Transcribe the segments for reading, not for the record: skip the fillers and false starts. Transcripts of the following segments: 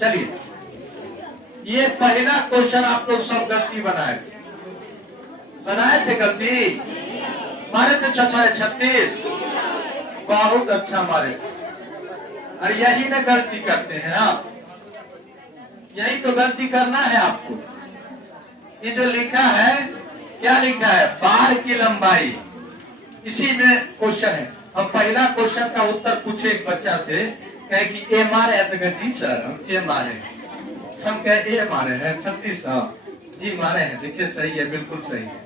चलिए, ये पहला क्वेश्चन आप लोग सब गलती बनाए थे गलती मारे थे 36। बहुत अच्छा मारे थे। और यही ना गलती करते हैं आप, यही तो गलती करना है आपको। ये जो लिखा है, क्या लिखा है? बार की लंबाई, इसी में क्वेश्चन है। हम पहला क्वेश्चन का उत्तर पूछे एक बच्चा से, कहे कि ए मारे है, तो जी सर हम ए मारे हैं। हम कहे ए मारे हैं 36, जी मारे हैं, देखिए सही है, बिल्कुल सही है।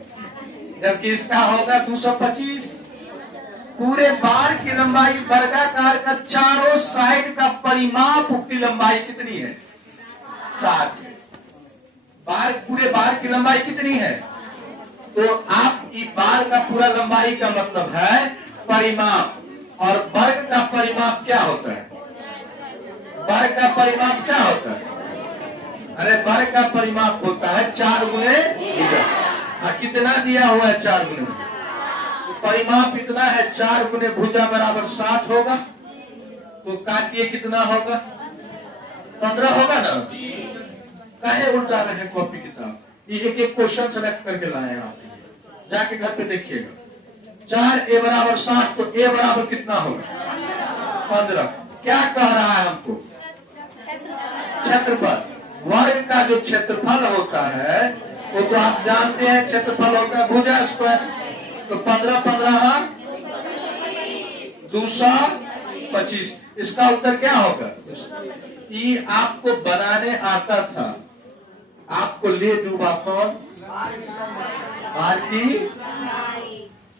जबकि इसका होगा 225। पूरे बार की लंबाई वर्गाकार का चारों साइड का परिमाप की लंबाई कितनी है? 60। पूरे बार की लंबाई कितनी है? तो आप इस बार का पूरा लंबाई का मतलब है परिमाप, और वर्ग का परिमाप क्या होता है? वर्ग का परिमाप क्या होता है? अरे वर्ग का परिमाप होता है 4 गुणे भुजा। कितना दिया हुआ है? 4 गुणे। तो परिमाप इतना है, 4 गुणे भुजा बराबर 7 होगा। तो काटिए, कितना होगा? 15 होगा ना? काहे उल्टा रहे कॉपी किताब? ये एक एक क्वेश्चन सेलेक्ट करके लाए आप, जाके घर पे देखिएगा। 4 ए बराबर 7, तो ए बराबर कितना होगा? 15। क्या कह रहा है हमको? क्षेत्रफल। वर्ग का जो क्षेत्रफल होता है वो तो आप जानते हैं, क्षेत्रफल होता है भुजा स्क्वायर। तो 15 15 225। इसका उत्तर क्या होगा? ये आपको बनाने आता था, आपको ले डूबा कौन? बार की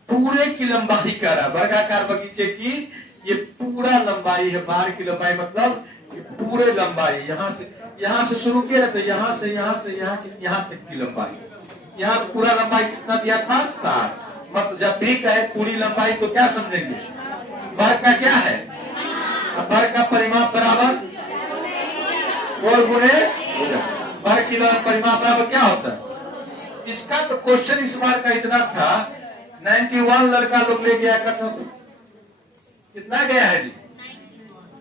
पूरे की लंबाई कर रहा। वर्गाकार बगीचे की ये पूरा लंबाई है। बार की लंबाई मतलब पूरे लंबाई, यहाँ से शुरू किया तो यहाँ से यहाँ तक की लंबाई। यहाँ पूरा लंबाई कितना दिया था? 60। मतलब जब भी कहे पूरी लंबाई तो क्या समझेंगे? वर्ग का क्या है? वर्ग का परिमाप बराबर 4 गुणे वर्ग की परिमाप बराबर क्या होता है? इसका तो क्वेश्चन इस बार का इतना था, 91 लड़का लोग ले गया करता था। कितना गया है जी?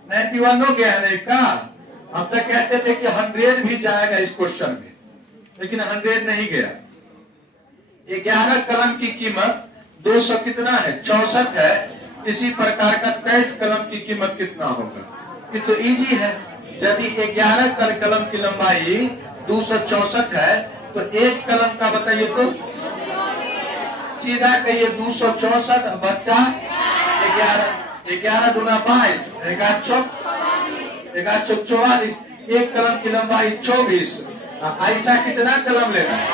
91 हो गया है का। हम तो कहते थे कि 100 भी जाएगा इस क्वेश्चन में, लेकिन 100 नहीं गया। 11 कलम की कीमत 200 कितना है? 64 है। इसी प्रकार का 23 कलम की कीमत कितना होगा? ये तो इजी है। यदि 11 कलम की लंबाई 264 है तो एक कलम का बताइए तो सीधा कहिए 264 बट्टा 11। 11 दूना 22, 11 चौक 44। एक कलम की लंबाई 24। ऐसा कितना कलम लेना है?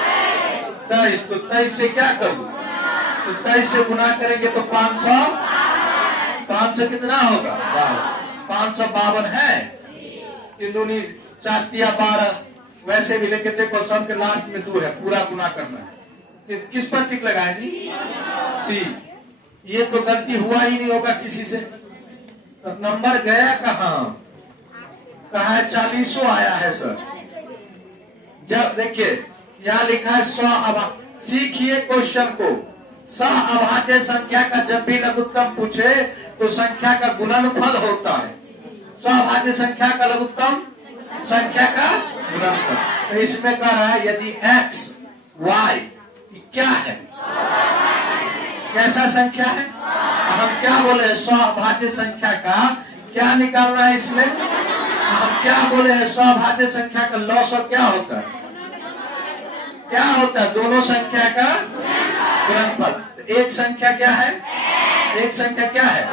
23। तो 23 से क्या करूं? तो 23 से गुना करेंगे तो 500 कितना होगा? 552 है। दूनी 4 तिया 12। वैसे भी लेके देखो, सब के लास्ट में 2 है, पूरा गुना करना है। किस पर टिक लगाए जी? सी। ये तो गलती हुआ ही नहीं होगा किसी से। तो नंबर गया कहाँ? कहा 40 आया है सर। जब देखिए यहाँ लिखा है 100। सीखिए क्वेश्चन को। सअभाज्य संख्या का जब भी लघुत्तम पूछे तो संख्या का गुणनफल होता है। सअभाज्य संख्या का लघुत्तम संख्या का गुणनफल। तो इसमें कह रहा है यदि x y क्या है? कैसा संख्या है? हम क्या बोले? सअभाज्य संख्या का क्या निकालना है इसमें? हम क्या बोले हैं? सअभाज्य संख्या का लॉग क्या होता है? क्या होता है? दोनों संख्या का गुणनफल। एक संख्या क्या है? एक संख्या क्या है?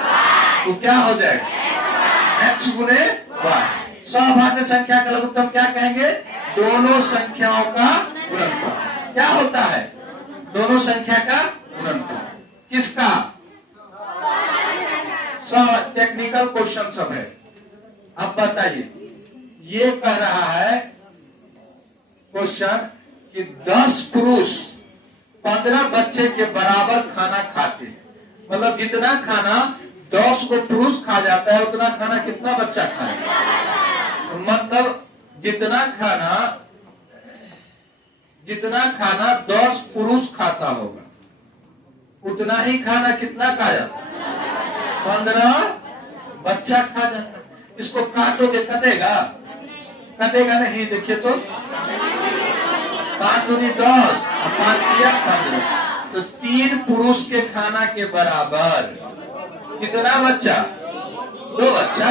तो क्या हो जाएगा? x गुणे y। सअभाज्य संख्या का लघुत्तम क्या कहेंगे? दोनों संख्याओं का गुणनफल। क्या होता है? दोनों संख्या का गुणनफल। किसका? टेक्निकल क्वेश्चन सब है। अब बताइए, ये कह रहा है क्वेश्चन कि 10 पुरुष 15 बच्चे के बराबर खाना खाते हैं। मतलब जितना खाना 10 को पुरुष खा जाता है उतना खाना कितना बच्चा खाएगा? मतलब जितना खाना 10 पुरुष खाता होगा उतना ही खाना कितना खा जाता है? 15 बच्चा खा जाता है। इसको काटोगे कटेगा? कटेगा नहीं। देखिए तो 5 दूनी 10 और 5 किया 15, तो 3 पुरुष के खाना के बराबर कितना बच्चा? 2 बच्चा।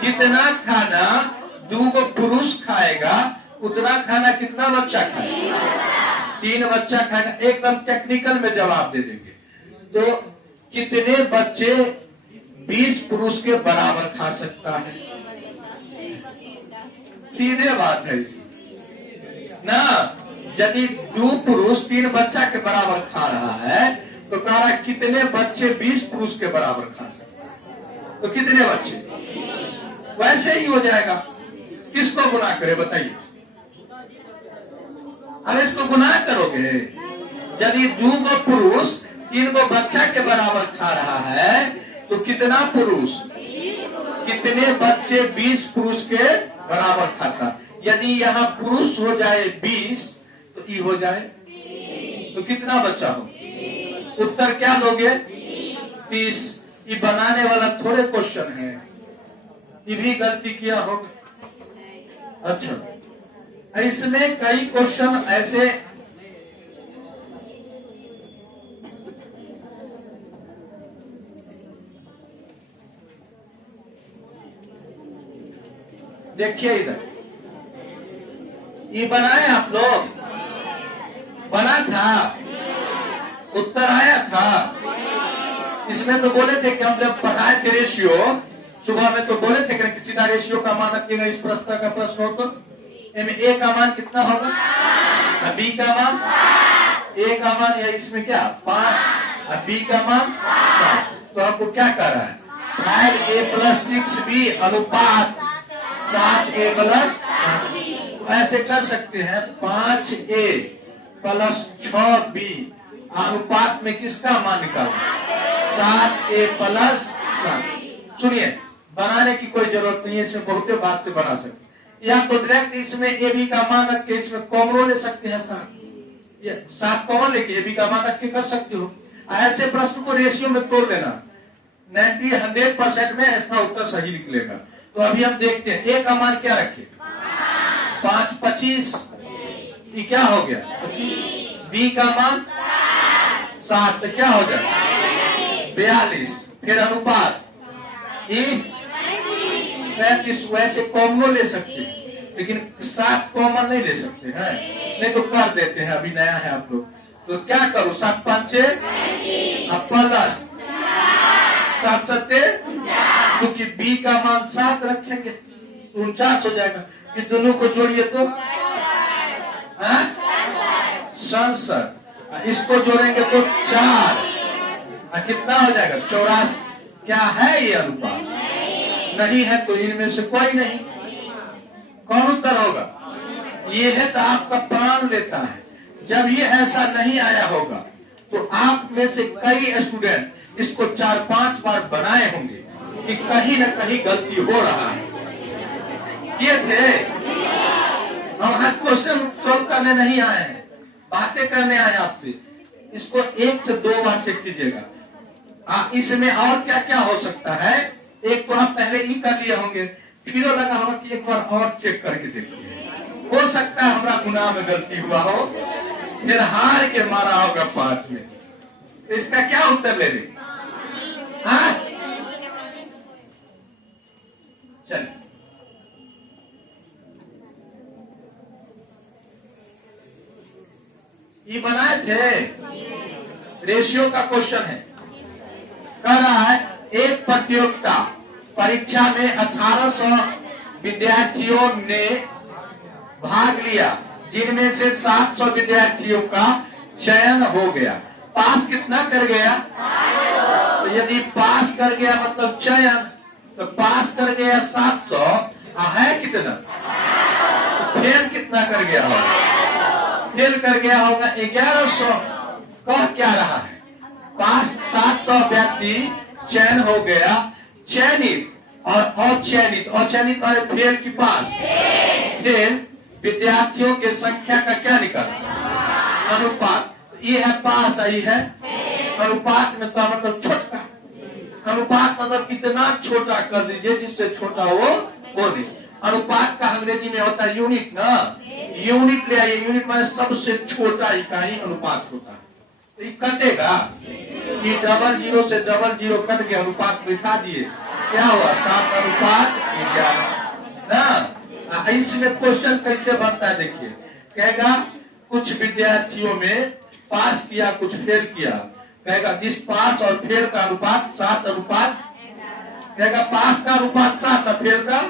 जितना खाना 2 पुरुष खाएगा उतना खाना कितना बच्चा खाएगा? 3 बच्चा खाएगा। एकदम टेक्निकल में जवाब दे देंगे। तो कितने बच्चे 20 पुरुष के बराबर खा सकता है? सीधे बात है इसी ना। यदि 2 पुरुष 3 बच्चा के बराबर खा रहा है तो कह रहा कितने बच्चे 20 पुरुष के बराबर खा सकते हैं? तो कितने बच्चे? वैसे ही हो जाएगा। किसको गुना करे बताइए? अरे इसको गुना करोगे। यदि 2 पुरुष 3 बच्चा के बराबर खा रहा है तो कितना पुरुष? कितने बच्चे 20 पुरुष के बराबर खाता? यदि यहाँ पुरुष हो जाए 20 तो ई हो जाए तो कितना बच्चा हो? उत्तर क्या लोगे? 30। ये बनाने वाला थोड़े क्वेश्चन है, ये भी गलती किया होगा। अच्छा, इसमें कई क्वेश्चन ऐसे देखिए, इधर ये बनाए आप लोग, बना था, उत्तर आया था। इसमें तो बोले थे कि हम जब पढ़ाए थे रेशियो सुबह में, तो बोले थे कि सीधा रेशियो का मान रखिएगा। इस प्रश्न का प्रश्न हो तो ए का मान कितना होगा? बी का मान, ए का मान, या इसमें क्या 5 और बी का मान 7। तो आपको क्या कर रहा है? 5a + 6b अनुपात 7a + ऐसे कर सकते हैं। 5a + 6b अनुपात में किसका मान निकालना? 7a + 7। सुनिए, बनाने की कोई जरूरत नहीं है, इसमें बहुत बात से बना सकते। या तो डायरेक्ट इसमें ए बी का मान रख के इसमें कॉमन ले सकते हैं। 7 कॉमन लेके ए बी का मान रख के कर सकते हो। ऐसे प्रश्न को रेशियो में तोड़ देना, 100% में इसका उत्तर सही निकलेगा। तो अभी हम देखते हैं ए का मान क्या रखे? 5 25, ये क्या हो गया? 25। बी का मान 7, तो क्या हो गया? 42। फिर अनुपात 35। वैसे कॉमन ले सकते हैं, लेकिन 7 कॉमन नहीं ले सकते हैं, नहीं तो कर देते हैं। अभी नया है आप लोग, तो क्या करो? 7 5 प्लस 7 7, क्योंकि बी का मान 7 रखेंगे तो 49 हो जाएगा। कि दोनों को जोड़िए तो 67, इसको जोड़ेंगे तो 4, कितना हो जाएगा? 84। क्या है ये अनुपात? नहीं है, तो इनमें से कोई नहीं। कौन उत्तर होगा? ये है तो आपका प्राण लेता है। जब ये ऐसा नहीं आया होगा तो आप में से कई स्टूडेंट इसको 4-5 बार बनाए होंगे कि कहीं न कहीं गलती हो रहा है। ये थे हम आज क्वेश्चन सोल्व करने नहीं आए हैं, बातें करने आए आपसे। इसको 1 से 2 बार चेक कीजिएगा। इसमें और क्या क्या हो सकता है? एक तो आप पहले ही कर लिए होंगे, फिर लगा होगा कि एक बार और चेक करके देखिए। हो सकता है हमारा गुनाह में गलती हुआ हो, फिर हार के मारा होगा 5 में। तो इसका क्या उत्तर ले लें? हाँ, चलिए ये बनाए थे, रेशियो का क्वेश्चन है। कह रहा है एक प्रतियोगिता परीक्षा में 1800 विद्यार्थियों ने भाग लिया, जिनमें से 700 विद्यार्थियों का चयन हो गया। पास कितना कर गया? तो यदि पास कर गया मतलब चयन, तो पास कर गया 700, है कितना? तो फेल कितना कर गया होगा? फेल कर गया होगा 1100। कह क्या रहा है? पास 700 व्यक्ति चयन हो गया, चयनित और अचयनित, अचयनित और फेल की पास, फेल विद्यार्थियों के संख्या का क्या निकला? अनुपात। ये है पास, आई है अनुपात में तो मतलब छोटका। अनुपात मतलब इतना छोटा कर दीजिए जिससे छोटा वो हो नहीं। अनुपात का अंग्रेजी में होता है यूनिट ना, यूनिट ले आइए। यूनिट माने सबसे छोटा इकाई अनुपात होता है। तो ये कटेगा कि डबल जीरो से डबल जीरो कट के अनुपात बिठा दिए, क्या हुआ 7:11 ना। इसमें क्वेश्चन कैसे बनता है देखिए, कहेगा कुछ विद्यार्थियों में पास किया कुछ फेल किया, कहेगा जिस पास और फेल का अनुपात 7:11, कहेगा पास का अनुपात 7 और फेल का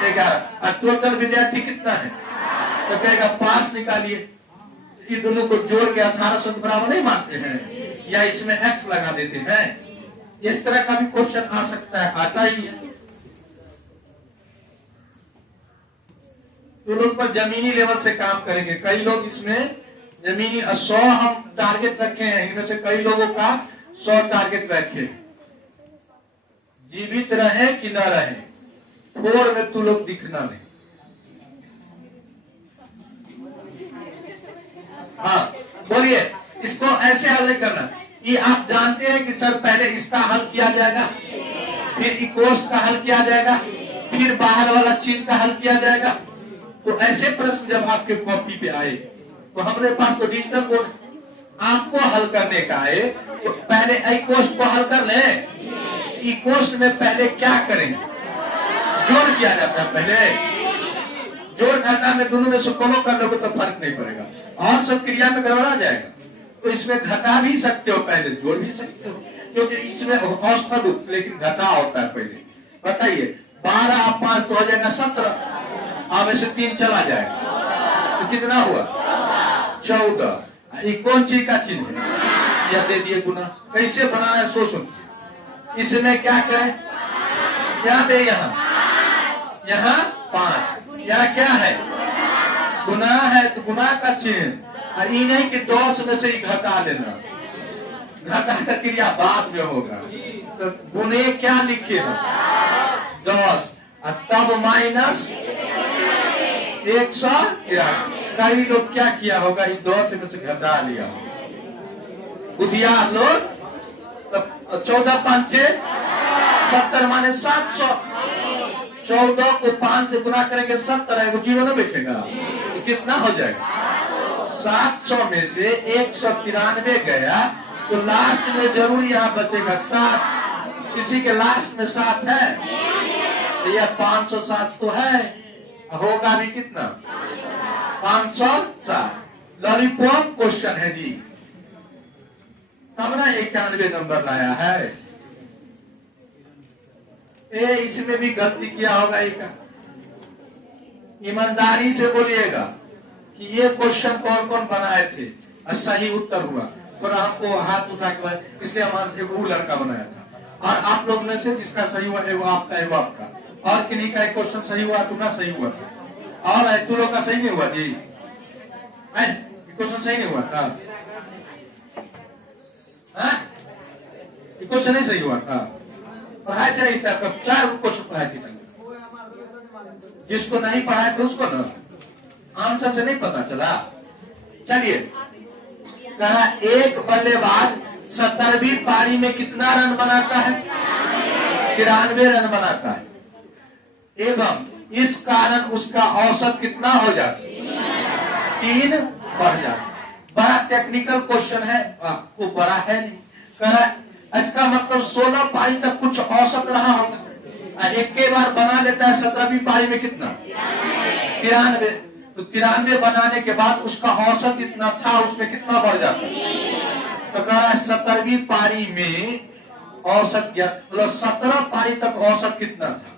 11, और टोटल विद्यार्थी कितना है, तो कहेगा पास निकालिए। ये दोनों को जोड़ के 1800 के बराबर नहीं मानते हैं, या इसमें एक्स लगा देते हैं। इस तरह का भी क्वेश्चन आ सकता है, आता ही है। तो लोग पर जमीनी लेवल से काम करेंगे। कई लोग इसमें जमीनी 100 हम टारगेट रखे हैं, इनमें से कई लोगों का 100 टारगेट रखे। जीवित रहे कि न रहे, 4 में तू लोग दिखना नहीं। हाँ बोलिए, इसको ऐसे हल नहीं करना। ये आप जानते हैं कि सर पहले इसका हल किया जाएगा, फिर इकोस्ट का हल किया जाएगा, फिर बाहर वाला चीज का हल किया जाएगा। तो ऐसे प्रश्न जब आपके कॉपी पे आए तो हमारे पास तो डिजिटल बोर्ड, आपको हल करने का है तो पहले इकोस्ट को हल कर ले। इकोस्ट में पहले क्या करें, जोड़ किया जाता है। पहले जोड़ घटा में दोनों में से कोनो कर लोगे तो फर्क नहीं पड़ेगा, और सब क्रिया में गड़बड़ा जाएगा। तो इसमें घटा भी सकते हो, पहले जोड़ भी सकते हो, क्योंकि इसमें औसत रूप लेकिन घटा होता है पहले। बताइए 12 और 5 तो हो जाएगा 17, अब से 3 चला जाएगा तो कितना हुआ 14। ये कौन चीज का चिन्ह है, यह दे दिए गुना। कैसे बनाना है सोचो। इसमें क्या करें, क्या दे यहाँ 5, यह क्या है गुना है, तो गुना का चिन्ह। ये नहीं कि 10 में से ही घटा लेना, घटा का क्रिया बाद में होगा। तो गुने क्या लिखे 10 और तब माइनस 100। कई लोग क्या किया होगा, ये 10 में से घटा लिया होगा बुधिया लोग। तो 14 5 6 70 माने 700। 14 को 5 से गुना करेंगे 70 है, जीरो में बैठेगा तो कितना हो जाएगा 700 में से 193 गया तो लास्ट में जरूर यहाँ बचेगा 7। किसी के लास्ट में 7 है तो यह 507 तो है, होगा भी कितना 507। लॉलीपॉप क्वेश्चन है जी, तब ना 91 नंबर लाया है। इसमें भी गलती किया होगा। एक ईमानदारी से बोलिएगा कि ये क्वेश्चन कौन कौन बनाए थे और सही उत्तर हुआ, तो हमको हाथ उठा के, इसलिए हमारा वो लड़का बनाया था। और आप लोग में से जिसका सही हुआ है वो आपका है, वो आपका, और किन्हीं का एक क्वेश्चन सही हुआ तुम्हारा सही हुआ था, और तू लोग का सही नहीं हुआ जी, क्वेश्चन सही नहीं हुआ था, क्वेश्चन नहीं सही हुआ था। पढ़ाए थे इस टाइप का 4 क्वेश्चन पढ़ाए थे। जिसको नहीं पढ़ाए थे उसको ना आंसर से नहीं पता चला। चलिए कहा एक बल्लेबाज 70वीं पारी में कितना रन बनाता है, 93 रन बनाता है, एवं इस कारण उसका औसत कितना हो जाता, 3 बढ़ जाता। बड़ा टेक्निकल क्वेश्चन है, आपको बड़ा है नहीं। कहा इसका मतलब 16 पारी तक कुछ औसत रहा होगा, एक के बार बना लेता है 17वीं पारी में कितना 93। तो 93 बनाने के बाद उसका औसत कितना था, उसमें कितना बढ़ जाता है। तो कह रहा है 17वीं पारी में औसत मतलब 17 पारी तक औसत कितना था।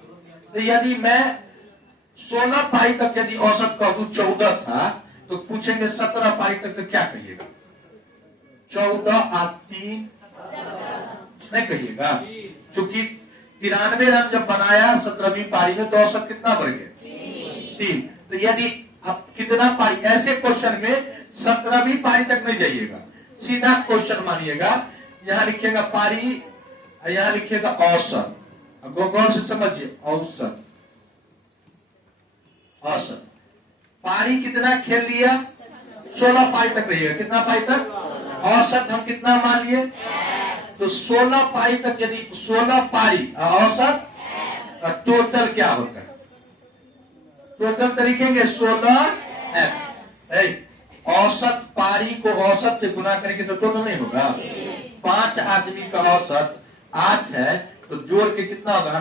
तो यदि मैं 16 पारी तक यदि औसत कहूं 14 था, तो पूछेंगे 17 पारी तक तो क्या कहिएगा, 14 और 3 नहीं कहिएगा, क्योंकि 93 रन जब बनाया 17वीं पारी में तो औसत कितना बढ़ गया 3। तो यदि अब कितना पारी, ऐसे क्वेश्चन में 17वीं पारी तक नहीं जाइएगा, सीधा क्वेश्चन मानिएगा, यहाँ लिखिएगा पारी, यहाँ लिखिएगा औसत। अब गौर से समझिए, औसत औसत पारी कितना खेल लिया 16 पारी तक रहिएगा, कितना पारी तक, औसत हम कितना मान लिए तो 16 पारी तक यदि 16 पारी औसत टोटल क्या होता है? टोटल तरीके 16x। औसत पारी को औसत से गुना करेंगे तो टोटल नहीं होगा। 5 आदमी का औसत 8 है तो जोड़ के कितना होगा?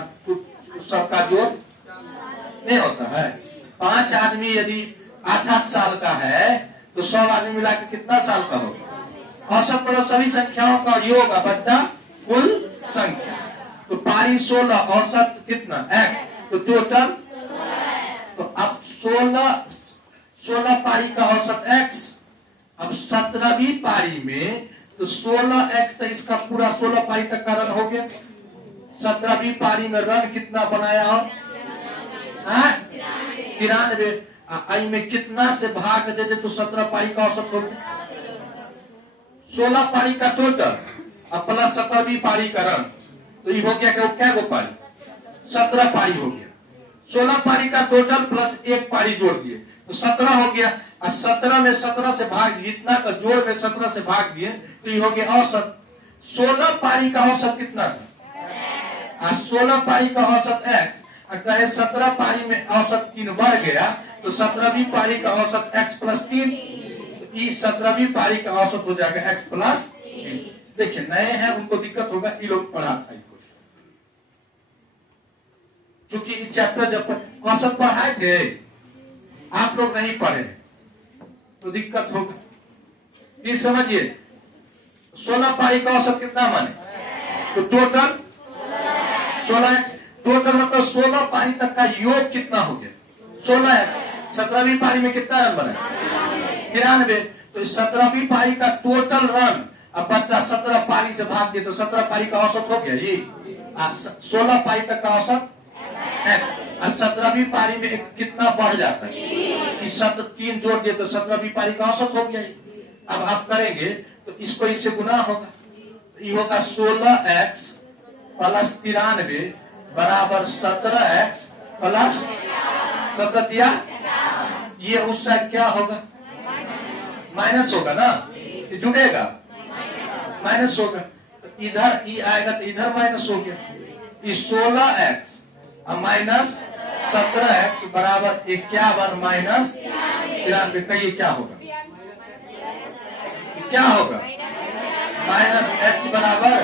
सबका जोड़ नहीं होता है। 5 आदमी यदि 8-8 साल का है तो 100 आदमी मिला के कितना साल का होगा? औसत मतलब सभी संख्याओं का योग बट्टा कुल संख्या। तो पारी 16, औसत कितना x, तो टोटल। तो अब 16 पारी का औसत x। अब 17वीं पारी में तो 16x, तो इसका पूरा 16 पारी तक का रन हो गया। 17वीं पारी में रन कितना बनाया हो? 93। आई में कितना से भाग दे दे तो 17 पारी का औसत हो गया। 16 पारी का टोटल अब प्लस 17वीं पारी का रन, तो ये हो गया क्या गो पारी? 17 पारी हो गया। 16 पारी का टोटल प्लस 1 पारी जोड़ दिए तो 17 हो गया। और 17 में 17 से भाग, जितना का जोड़ में 17 से भाग दिए तो ये हो गया औसत। 16 पारी का औसत कितना था? 16 पारी का औसत x। कहे 17 पारी में औसत 3 बढ़ गया तो 17वीं पारी का औसत x प्लस 3। 17वीं पारी का औसत हो जाएगा x प्लस 3। देखिए नए हैं उनको दिक्कत होगा, ये लोग पढ़ा था क्योंकि चैप्टर जब औसत पढ़ाए थे आप लोग नहीं पढ़े तो दिक्कत होगा। ये समझिए 16 पारी का औसत कितना माने? तो टोटल 16x। टोटल मतलब 16 पारी तक का योग कितना हो गया? 16x। 17वीं पारी में कितना रन बना? 93। तो 17वीं पारी का टोटल रन अब बच्चा 17 पारी से भाग दिए तो 17 पारी का औसत हो गया ये। 16 पारी तक का औसत x। 17वीं पारी में कितना बढ़ जाता है? 3 जोड़ दिए तो 17वीं पारी का औसत हो गया। अब आप करेंगे तो इसको इससे गुना होगा, ये होगा 16x प्लस 93 बराबर 17x प्लस 17 दिया। ये उससे क्या होगा? माइनस होगा ना, ये जुड़ेगा माइनस होगा। तो इधर ये आएगा तो इधर माइनस हो गया। ये 16x माइनस 17x बराबर 51 माइनस 93 का ये क्या होगा? क्या होगा? माइनस x बराबर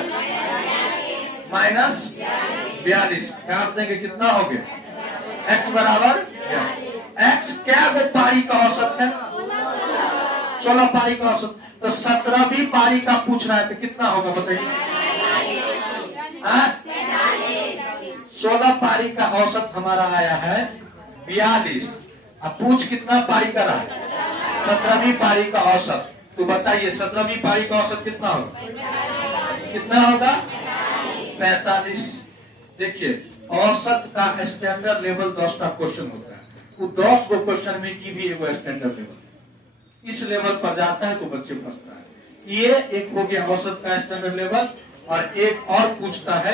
माइनस 42। क्या देंगे? कितना हो गया? x बराबर x क्या वो पारी का औसत है? 16 पारी का औसत। तो 17वीं पारी का पूछ रहा है तो कितना होगा बताइए? 16 पारी का औसत हमारा आया है 42। अब पूछ कितना पारी का रहा है? 17वीं पारी का औसत। तो बताइए 17वीं पारी का औसत कितना होगा? कितना होगा? 45। देखिए औसत का स्टैंडर्ड लेवल 10 का क्वेश्चन होता है, वो 10 को क्वेश्चन में की भी एक स्टैंडर्ड लेवल इस लेवल पर जाता है तो बच्चे फंसता है। ये एक हो गया औसत का स्टैंडर्ड लेवल। और एक और पूछता है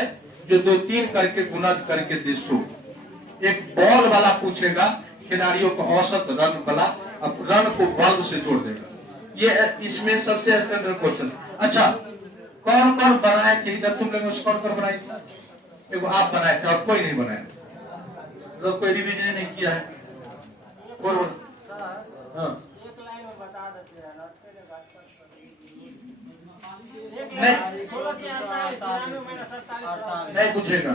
जो 2-3 करके गुना करके देखो। एक बॉल वाला पूछेगा खिलाड़ियों को औसत रन वाला, अब रन को बॉल से जोड़ देगा। ये इसमें सबसे स्टैंडर्ड क्वेश्चन। अच्छा कौन कौन बनाए थे? जब तुम लोग कौन कौन बनाए थे? देखो आप बनाए थे और कोई नहीं बनाया, तो कोई रिविजन नहीं किया है। हाँ नहीं पूछेगा।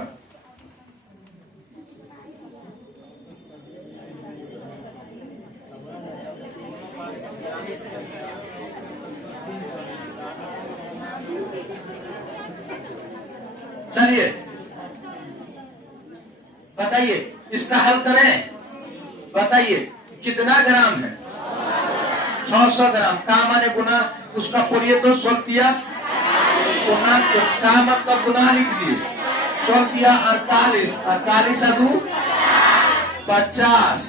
चलिए बताइए इसका हल करें। बताइए कितना ग्राम है? 600 ग्राम। का माने गुना, उसका पुरिये तो 16 गुना, का मतलब गुना लिख दिए। 16 48, 48 अदू 50।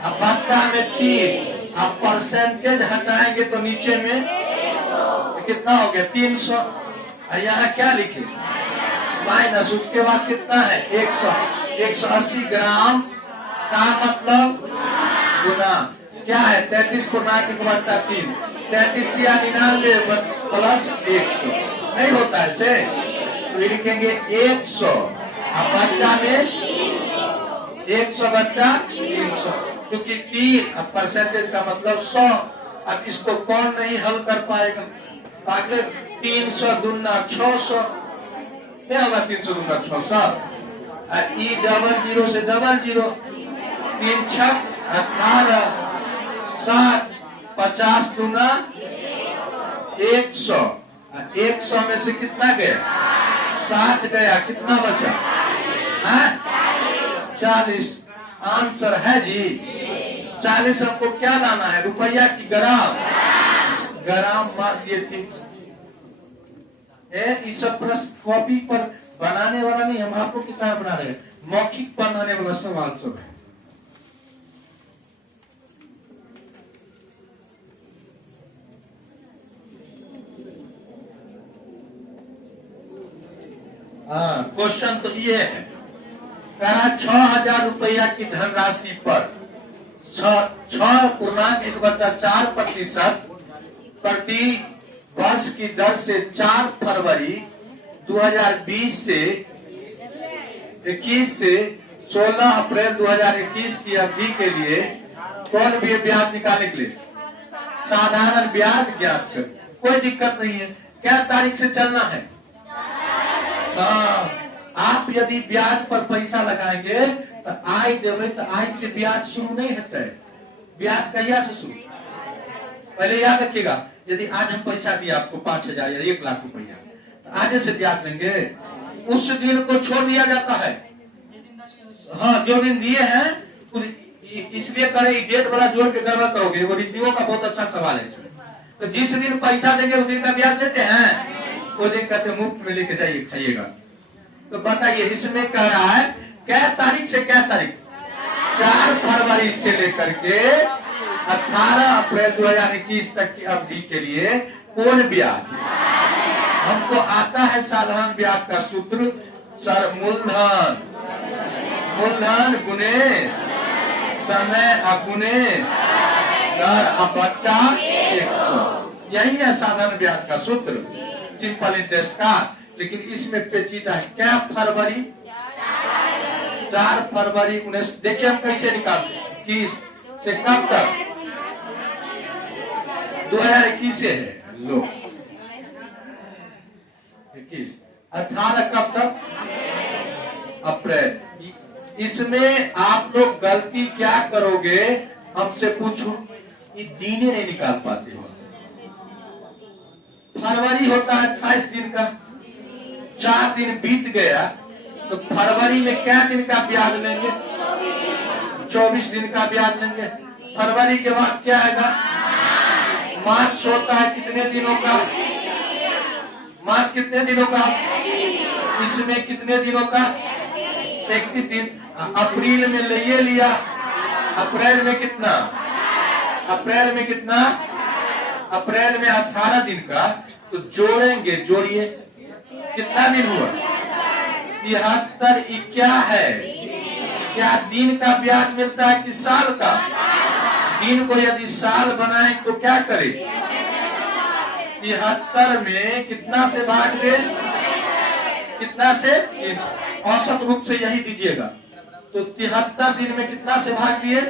अब बट्टा में 3। अब परसेंटेज हटाएंगे तो नीचे में कितना हो गया? 300। यहाँ क्या लिखे? माइनस। उसके बाद कितना है? 180 ग्राम। का मतलब गुना क्या है? 33 को 9 के बट्टा 3। 33 या 99 प्लस 100 नहीं होता है से। तो लिखेंगे 100, अब बच्चा में 100 बच्चा 300, क्योंकि 3 अब परसेंटेज का मतलब 100। अब इसको कौन नहीं हल कर पाएगा? आगे 300 दूना 600, क्या होगा 300 दूना 600? ई डबल जीरो से डबल जीरो, 3 छक 18, 7, 50 दूना 100, 100 में से कितना गया? 60 गया, कितना बचा? 40। आंसर है जी 40। हमको क्या लाना है, रुपया की ग्राम? ग्राम मार दिए थे। इस सब प्रश्न कॉपी पर बनाने वाला नहीं, हम आपको किताब बना रहे हैं, मौखिक बनाने वाला सवाल सब है। क्वेश्चन तो ये है, कहा 6,000 रुपया की धनराशि पर 6.1/4% प्रति वर्ष की दर से 4 फरवरी 2020 से 21 से 16 अप्रैल 2021 की अवधि के लिए कौन भी ब्याज निकालने के लिए साधारण ब्याज ज्ञात कर। कोई दिक्कत नहीं है, क्या तारीख से चलना है? आप यदि ब्याज पर पैसा लगाएंगे तो आय देवे तो आय से ब्याज शुरू नहीं होता है। ब्याज कहिया से शुरू? पहले याद रखिएगा, यदि आज हम पैसा दिए आपको 5,000 या 1 लाख रुपया, तो आज से ब्याज लेंगे, उस दिन को छोड़ दिया जाता है। हाँ, जो दिन दिए हैं इसलिए करे डेट वाला जोड़ के गड़बड़ करोगे। वो रीतियों का बहुत अच्छा सवाल है इसमें। तो जिस दिन पैसा देंगे उस दिन का ब्याज लेते हैं, वो दिन कहते मुफ्त में लेके जाइए खाइएगा। तो बताइए इसमें कह रहा है क्या तारीख से क्या तारीख? 4 फरवरी से लेकर के 18 अप्रैल 2021 तक की अवधि के लिए कौन ब्याज? हमको आता है साधारण ब्याज का सूत्र, सर मूलधन गुने समय अगुने दर अपट्टा 100। यही है साधारण ब्याज का सूत्र, सिंपल इंटरेस्ट का। लेकिन इसमें पेचीदा है, क्या फरवरी? 4 फरवरी 19। देखिए हम कैसे निकालते, 21 से कब तक? 2021 से है लो 21, 18 कब तक? अप्रैल। इसमें आप लोग गलती क्या करोगे, हमसे पूछो, ये दीने नहीं निकाल पाते हो। फरवरी होता है 28 दिन का, 4 दिन बीत गया तो फरवरी में क्या दिन का ब्याज लेंगे? 24 दिन का ब्याज लेंगे। फरवरी के बाद क्या आएगा? मार्च होता है कितने दिनों का? मार्च कितने दिनों का? इसमें कितने दिनों का? 31 दिन। अप्रैल में ले लिया, अप्रैल में कितना? अप्रैल में कितना? अप्रैल में 18 दिन का, तो जोड़ेंगे, जोड़िए कितना दिन हुआ? 73। क्या है? क्या दिन का ब्याज मिलता है कि साल का? दिन को यदि साल बनाए तो क्या करे? 73 में कितना से भाग दे? कितना से? औसत रूप से यही दीजिएगा। तो 73 दिन में कितना से भाग दिए?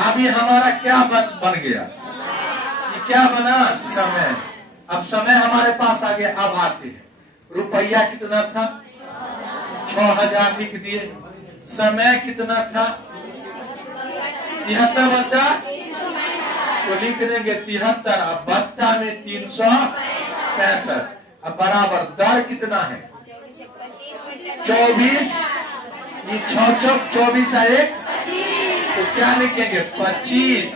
अभी हमारा क्या बन गया? ये क्या बना? समय। अब समय हमारे पास आ गया। अब आते हैं, रुपया कितना था? 6,000 लिख दिए। समय कितना था? 73 बच्चा तो लिख देंगे 73। अब बच्चा में 365। अब बराबर दर कितना है? 24। ये 6 चौक 24 है 1, तो क्या लिखेंगे? 25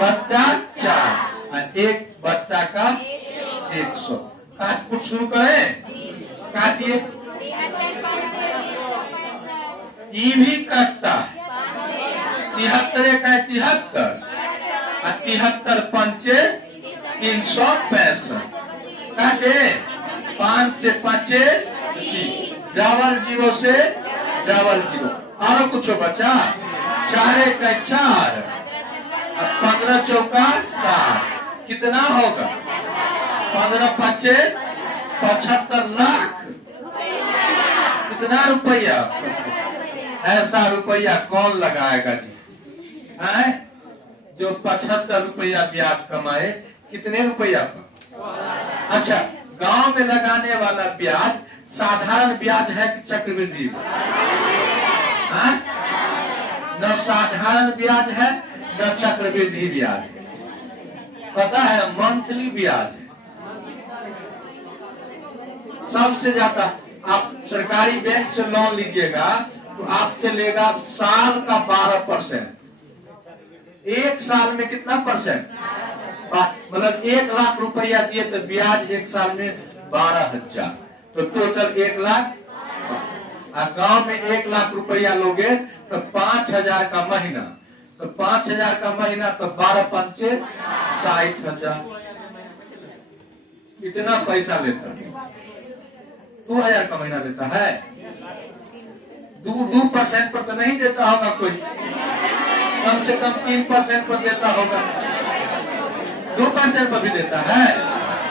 बट्टा 4 और 1 बट्टा का 100। काट कुछ शुरू करें, काटिए। ये भी काटता है। 73 का 73 और 73 पंचे 365। काटे 5 से 5 डबल जीरो से डबल जीरो। और कुछ बचा? 4 का 4 और 15 चौका 7। कितना होगा? 15 5 75 लाख कितना रुपया? ऐसा रुपया कौन लगाएगा जी? है जो 75 रुपया ब्याज कमाए, कितने रुपया पर? अच्छा, गांव में लगाने वाला ब्याज साधारण ब्याज है कि चक्रवृद्धि? न साधारण ब्याज है न चक्रवृद्धि ब्याज है, पता है मंथली ब्याज है। सबसे ज्यादा आप सरकारी बैंक से लोन लीजिएगा तो आपसे लेगा साल का 12%। एक साल में कितना परसेंट? मतलब 1 लाख रुपया दिए तो ब्याज एक साल में 12,000, तो टोटल 1 लाख। गांव में 1 लाख रुपया लोगे तो 5,000 का महीना, तो 5,000 का महीना तो 12 पंचे 60,000। इतना पैसा लेता है। 2,000 का महीना देता है। 2% पर तो नहीं देता होगा कोई, कम से कम 3% पर देता होगा। 2% पर भी देता है।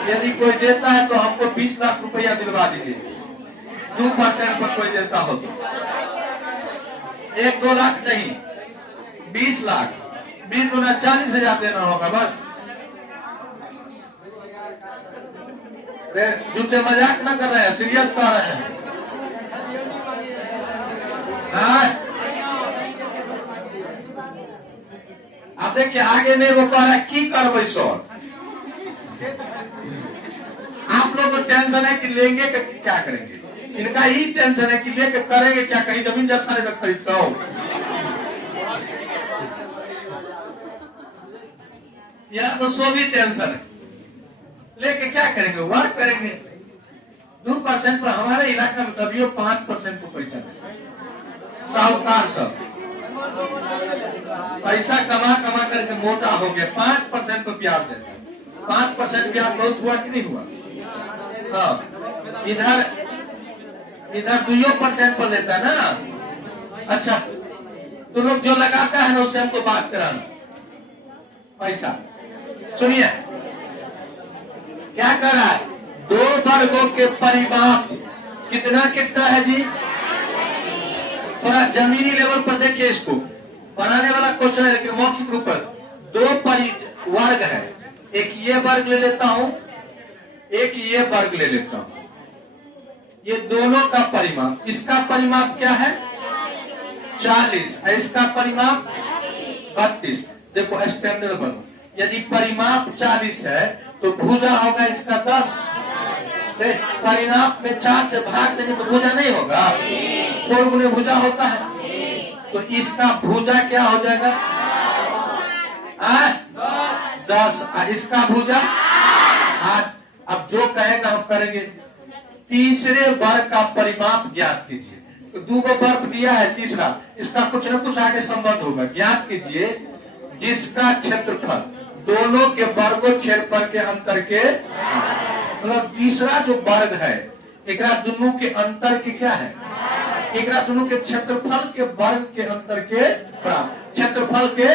यदि कोई देता है तो हमको 20 लाख रुपया दिलवा दीजिए। 2% पर कोई देता हो तो 1-2 लाख नहीं, 20 लाख, 20 गुना 40,000 देना होगा बस। झूठे मजाक ना कर रहे हैं, सीरियस कर रहे हैं। आप देखिए आगे में वो कह रहा है की करबे सर। आप लोग को टेंशन है कि लेंगे कि क्या करेंगे, इनका ही टेंशन है कि लेके करेंगे क्या, कहीं जमीन जथा नहीं खरीदता हो। यह तो सो भी टेंशन है, लेके क्या करेंगे, वर्क करेंगे। 2% पर हमारे इलाका में तभी 5% को पैसा देता है। साहूकार सब पैसा कमा कमा करके मोटा हो गया, 5% पर ब्याज देता है। 5% ब्याज बहुत हुआ कि नहीं हुआ? हाँ, इधर 2% पर लेता है ना। अच्छा, तो लोग जो लगाता है ना उससे हमको बात कराना पैसा। सुनिए क्या कर रहा है, 2 वर्गों के परिमाप कितना कितना है जी? थोड़ा जमीनी लेवल पर देखिए, इसको बनाने वाला क्वेश्चन है लेकिन मौखिक रूप पर। 2 वर्ग है, एक ये वर्ग ले लेता हूं, एक ये वर्ग ले लेता हूं। ये दोनों का परिमाप, इसका परिमाप क्या है 40, इसका परिमाप 32। देखो स्टैंडर्ड बनो, यदि परिमाप 40 है तो भुजा होगा इसका 10। परिमाप में 4 से भाग देंगे तो भुजा नहीं होगा, 4 गुने भुजा होता है। तो इसका भुजा क्या हो जाएगा 10, इसका भुजा 8। अब जो कहेगा हम करेंगे। तीसरे वर्ग का परिमाप ज्ञात कीजिए। तो 2 वर्ग दिया है, तीसरा इसका कुछ न कुछ आगे संबंध होगा। ज्ञात कीजिए जिसका क्षेत्रफल दोनों के वर्गों क्षेत्रफल के अंतर के, मतलब तीसरा जो वर्ग है एकरा दोनों के अंतर के क्या है, एकरा दोनों के क्षेत्रफल के वर्ग के अंतर के बराबर, क्षेत्रफल के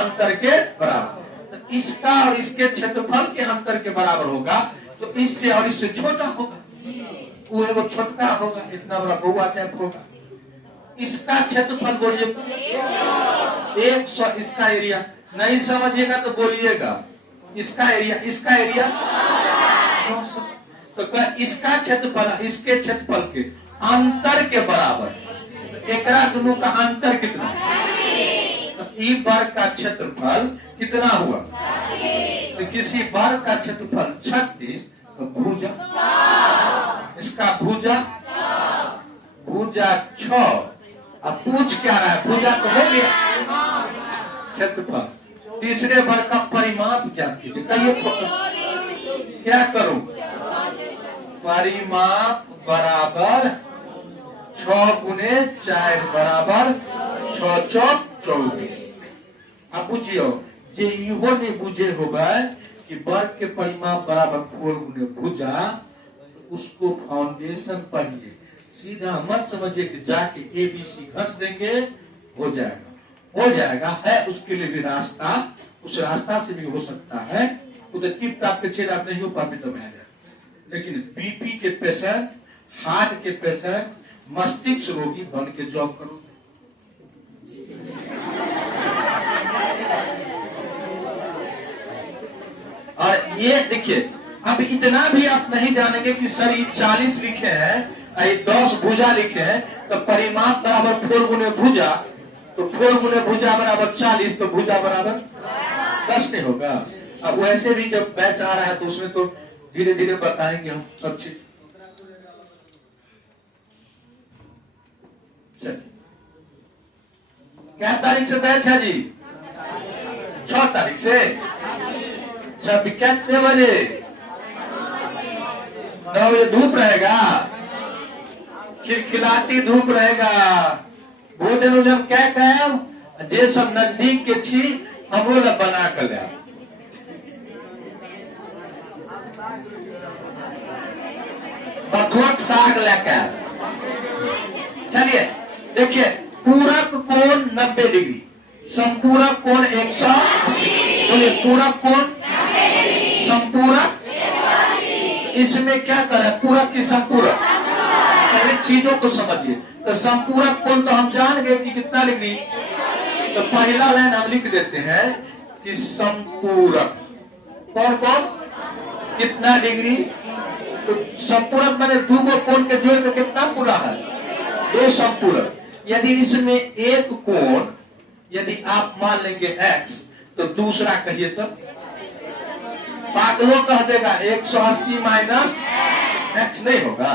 अंतर के बराबर। तो इसका और इसके क्षेत्रफल के अंतर के बराबर होगा, तो इससे और इससे छोटा होगा। वो एगो छोटका होगा, इतना बड़ा बउआ टाइप होगा। इसका क्षेत्रफल बोलिए 100, इसका एरिया नहीं समझिएगा तो बोलिएगा इसका एरिया, इसका एरिया 200। तो इसका क्षेत्रफल इसके क्षेत्रफल के अंतर के बराबर, एकरा दोनों का अंतर कितना है? तो ई वर्ग का क्षेत्रफल कितना हुआ? तो किसी वर्ग का क्षेत्रफल 36, तो भुजा, इसका भुजा 6। अब पूछ क्या रहा है, भुजा तो हो गया, क्षेत्रफल। तीसरे वर्ग का परिमाप क्या कीजिए, कहिए क्या करूं? परिमाप बराबर 6 गुने 4 बराबर 6 चौक 24। अब बुझियो जे इहो नहीं बुझे होगा कि वर्ग के परिमाप बराबर 4 गुने भुजा, तो उसको फाउंडेशन पढ़िए। सीधा मत समझिए कि जाके ABC घस देंगे हो जाएगा, हो जाएगा। है उसके लिए भी रास्ता, उस रास्ता से भी हो सकता है। उधर टिप टाप के चेहरा नहीं हो पाते तो मैं आ जाए, लेकिन बीपी के पेशेंट, हार्ट के पेशेंट, मस्तिष्क रोगी बन के जॉब करो। और ये देखिए, अब इतना भी आप नहीं जानेंगे कि सर ये 40 लिखे हैं, 10 भुजा लिखे हैं, तो परिमाप बराबर 4 गुने भुजा, तो 4 गुने भुजा बराबर 40, तो भुजा बराबर 10 नहीं होगा। अब वैसे भी जब बैच आ रहा है तो उसमें तो धीरे धीरे बताएंगे हम सब चीज। चलिए, क्या तारीख से बैच है जी? 6 तारीख से। कितने बजे? 9 बजे धूप रहेगा, खिलखिलाती धूप रहेगा। भोजन उजन क्या कहें, जे सब नजदीक के छी हम लोग बना कर ले। बथुआ साग लेकर चलिए। देखिए, पूरक कोण 90 डिग्री, संपूरक कोण 180। बोलिए, पूरक कोण, संपूरक। इसमें क्या करें, पूरक की संपूरक? पहले चीजों को समझिए। तो संपूरक कोण तो हम जान गए कि कितना डिग्री। तो पहला लाइन हम लिख देते हैं कि संपूरक कौन कौन कितना डिग्री। तो संपूरक मैंने 2 को कोण के जोड़ के कितना पूरा है? 2 संपूरक। यदि इसमें एक कोण, यदि आप मान लेंगे x, तो दूसरा कहिए तो पागलों कह देगा 180 माइनस x नहीं होगा।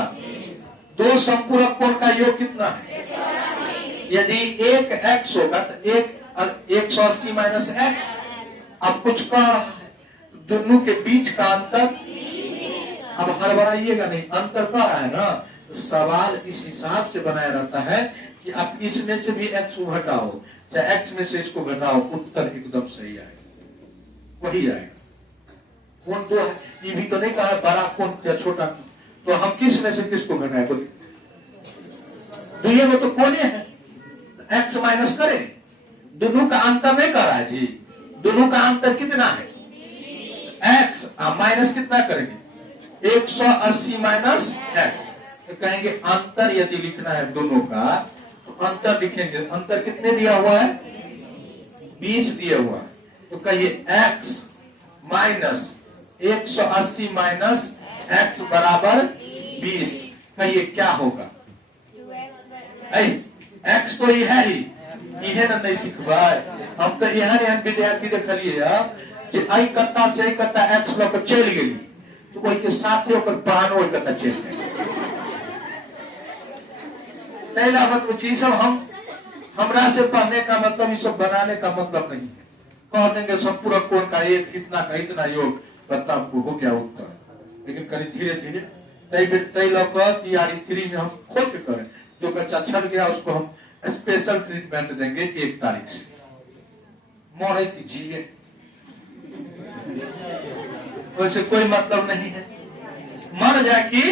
2 संपूरक कोण का योग कितना है? यदि एक x होगा तो एक 180 माइनस x। अब कुछ का दोनों के बीच का अंतर, अब हड़बड़ाइएगा नहीं, अंतर का है ना। तो सवाल इस हिसाब से बनाया रहता है कि आप इसमें से भी x को घटाओ, चाहे x में से इसको घटाओ, उत्तर एकदम सही आएगा, वही आएगा। कौन तो है, ये भी तो नहीं कहा बड़ा कौन या छोटा, तो हम किस में से किसको घटाए? बोलिए, दुनिया में तो कौन है, x माइनस करें। दोनों का अंतर नहीं कर रहा है जी, दोनों का अंतर कितना है? x माइनस कितना करेंगे? 180 माइनस x। तो कहेंगे अंतर यदि लिखना है दोनों का, तो अंतर लिखेंगे। अंतर कितने दिया हुआ है? 20 दिया हुआ है। तो कहिए x माइनस 180 माइनस x बराबर 20। कहिए क्या होगा? x तो ये है ही, इहे ना नहीं सिखवाए। हम तो यहाँ विद्यार्थी देखलिए कि आई कत्ता से आई कत्ता x लोग चल गई, तो कोई के साथ प्राणो कत्ता चल गई। नहीं लागत चीज सब हमरा से पढ़ने का मतलब, ये सब बनाने का मतलब नहीं है। कह देंगे सब पूरा कोण का एक इतना का इतना योग, बता आपको हो गया उत्तर। लेकिन करीब धीरे धीरे तय लोग तैयारी 3 में हम खोल के करें। जो बच्चा छट गया उसको हम स्पेशल ट्रीटमेंट देंगे 1 तारीख से। मोड़े कीजिए, वैसे कोई मतलब नहीं है। मर जाए कि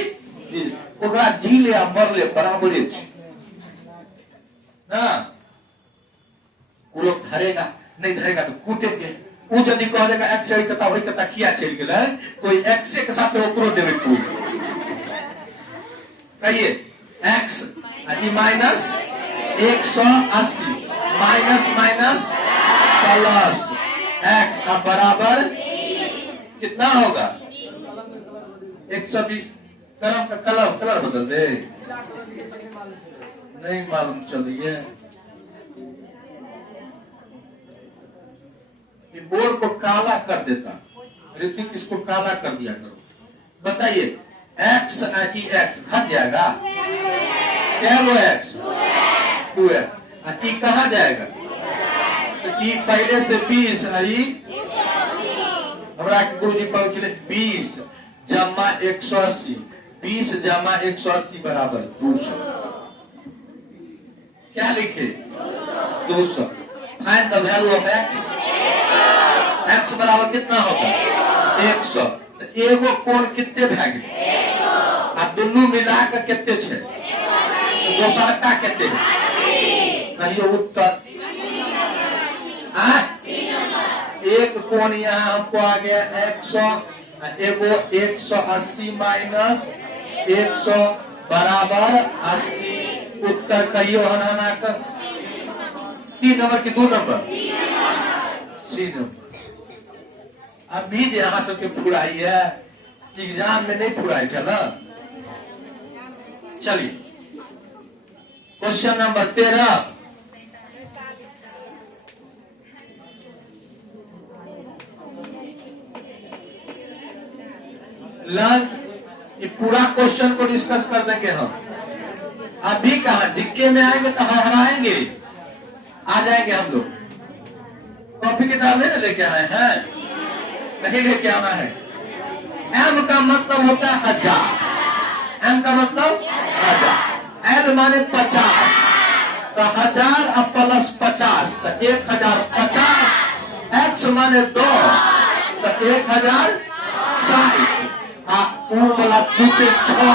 ओकरा जी ले आ मर ले बराबर ना। वो लोग धरेगा, नहीं धरेगा तो कूटेंगे। वो यदि कह देगा एक्स वही कता किया चल गया, कोई एक्स के साथ ओकरो देवे कूट। कहिए x minus 180 minus minus plus x का बराबर कितना होगा? 120। कलम का कलर बदल दे, नहीं मालूम चलिए। बोर्ड को काला कर देता, ऋतिक इसको काला कर दिया करो। बताइए x एक्स हट जाएगा क्या? वो x 2x ई कहाँ जाएगा? तो ई पहले से 20 हमरा गुरु जी पढ़ 20 जमा 180, 20 जमा 180 बराबर 200। क्या लिखे? 200। Find the value of x। x बराबर कितना होगा? 100। तो एगो कोण कितने भाग आ दोनों मिला के कितने छे? दोसर का कितने? कहियो उत्तर। एक कोण यहाँ हमको आ गया 100 एगो 180 माइनस 100 बराबर 80। उत्तर कहियो हनाना कर 3 नंबर की 2 नंबर सी नंबर। अभी यहाँ सबके फुराई है, एग्जाम में नहीं फुराई। चलो चलिए क्वेश्चन नंबर 13। लंच ये पूरा क्वेश्चन को डिस्कस कर देंगे हम। अभी कहा जिक्के में आएंगे तो हराएंगे, आ जाएंगे हम लोग। कॉपी किताब नहीं लेके आए हैं, नहीं लेके आना है। एम का मतलब होता है 1000। एम का मतलब 1000। एल माने 50, तो 1000 और प्लस 50 तो 1050। एक्स माने 10 तो 1060। वाला 2 से 6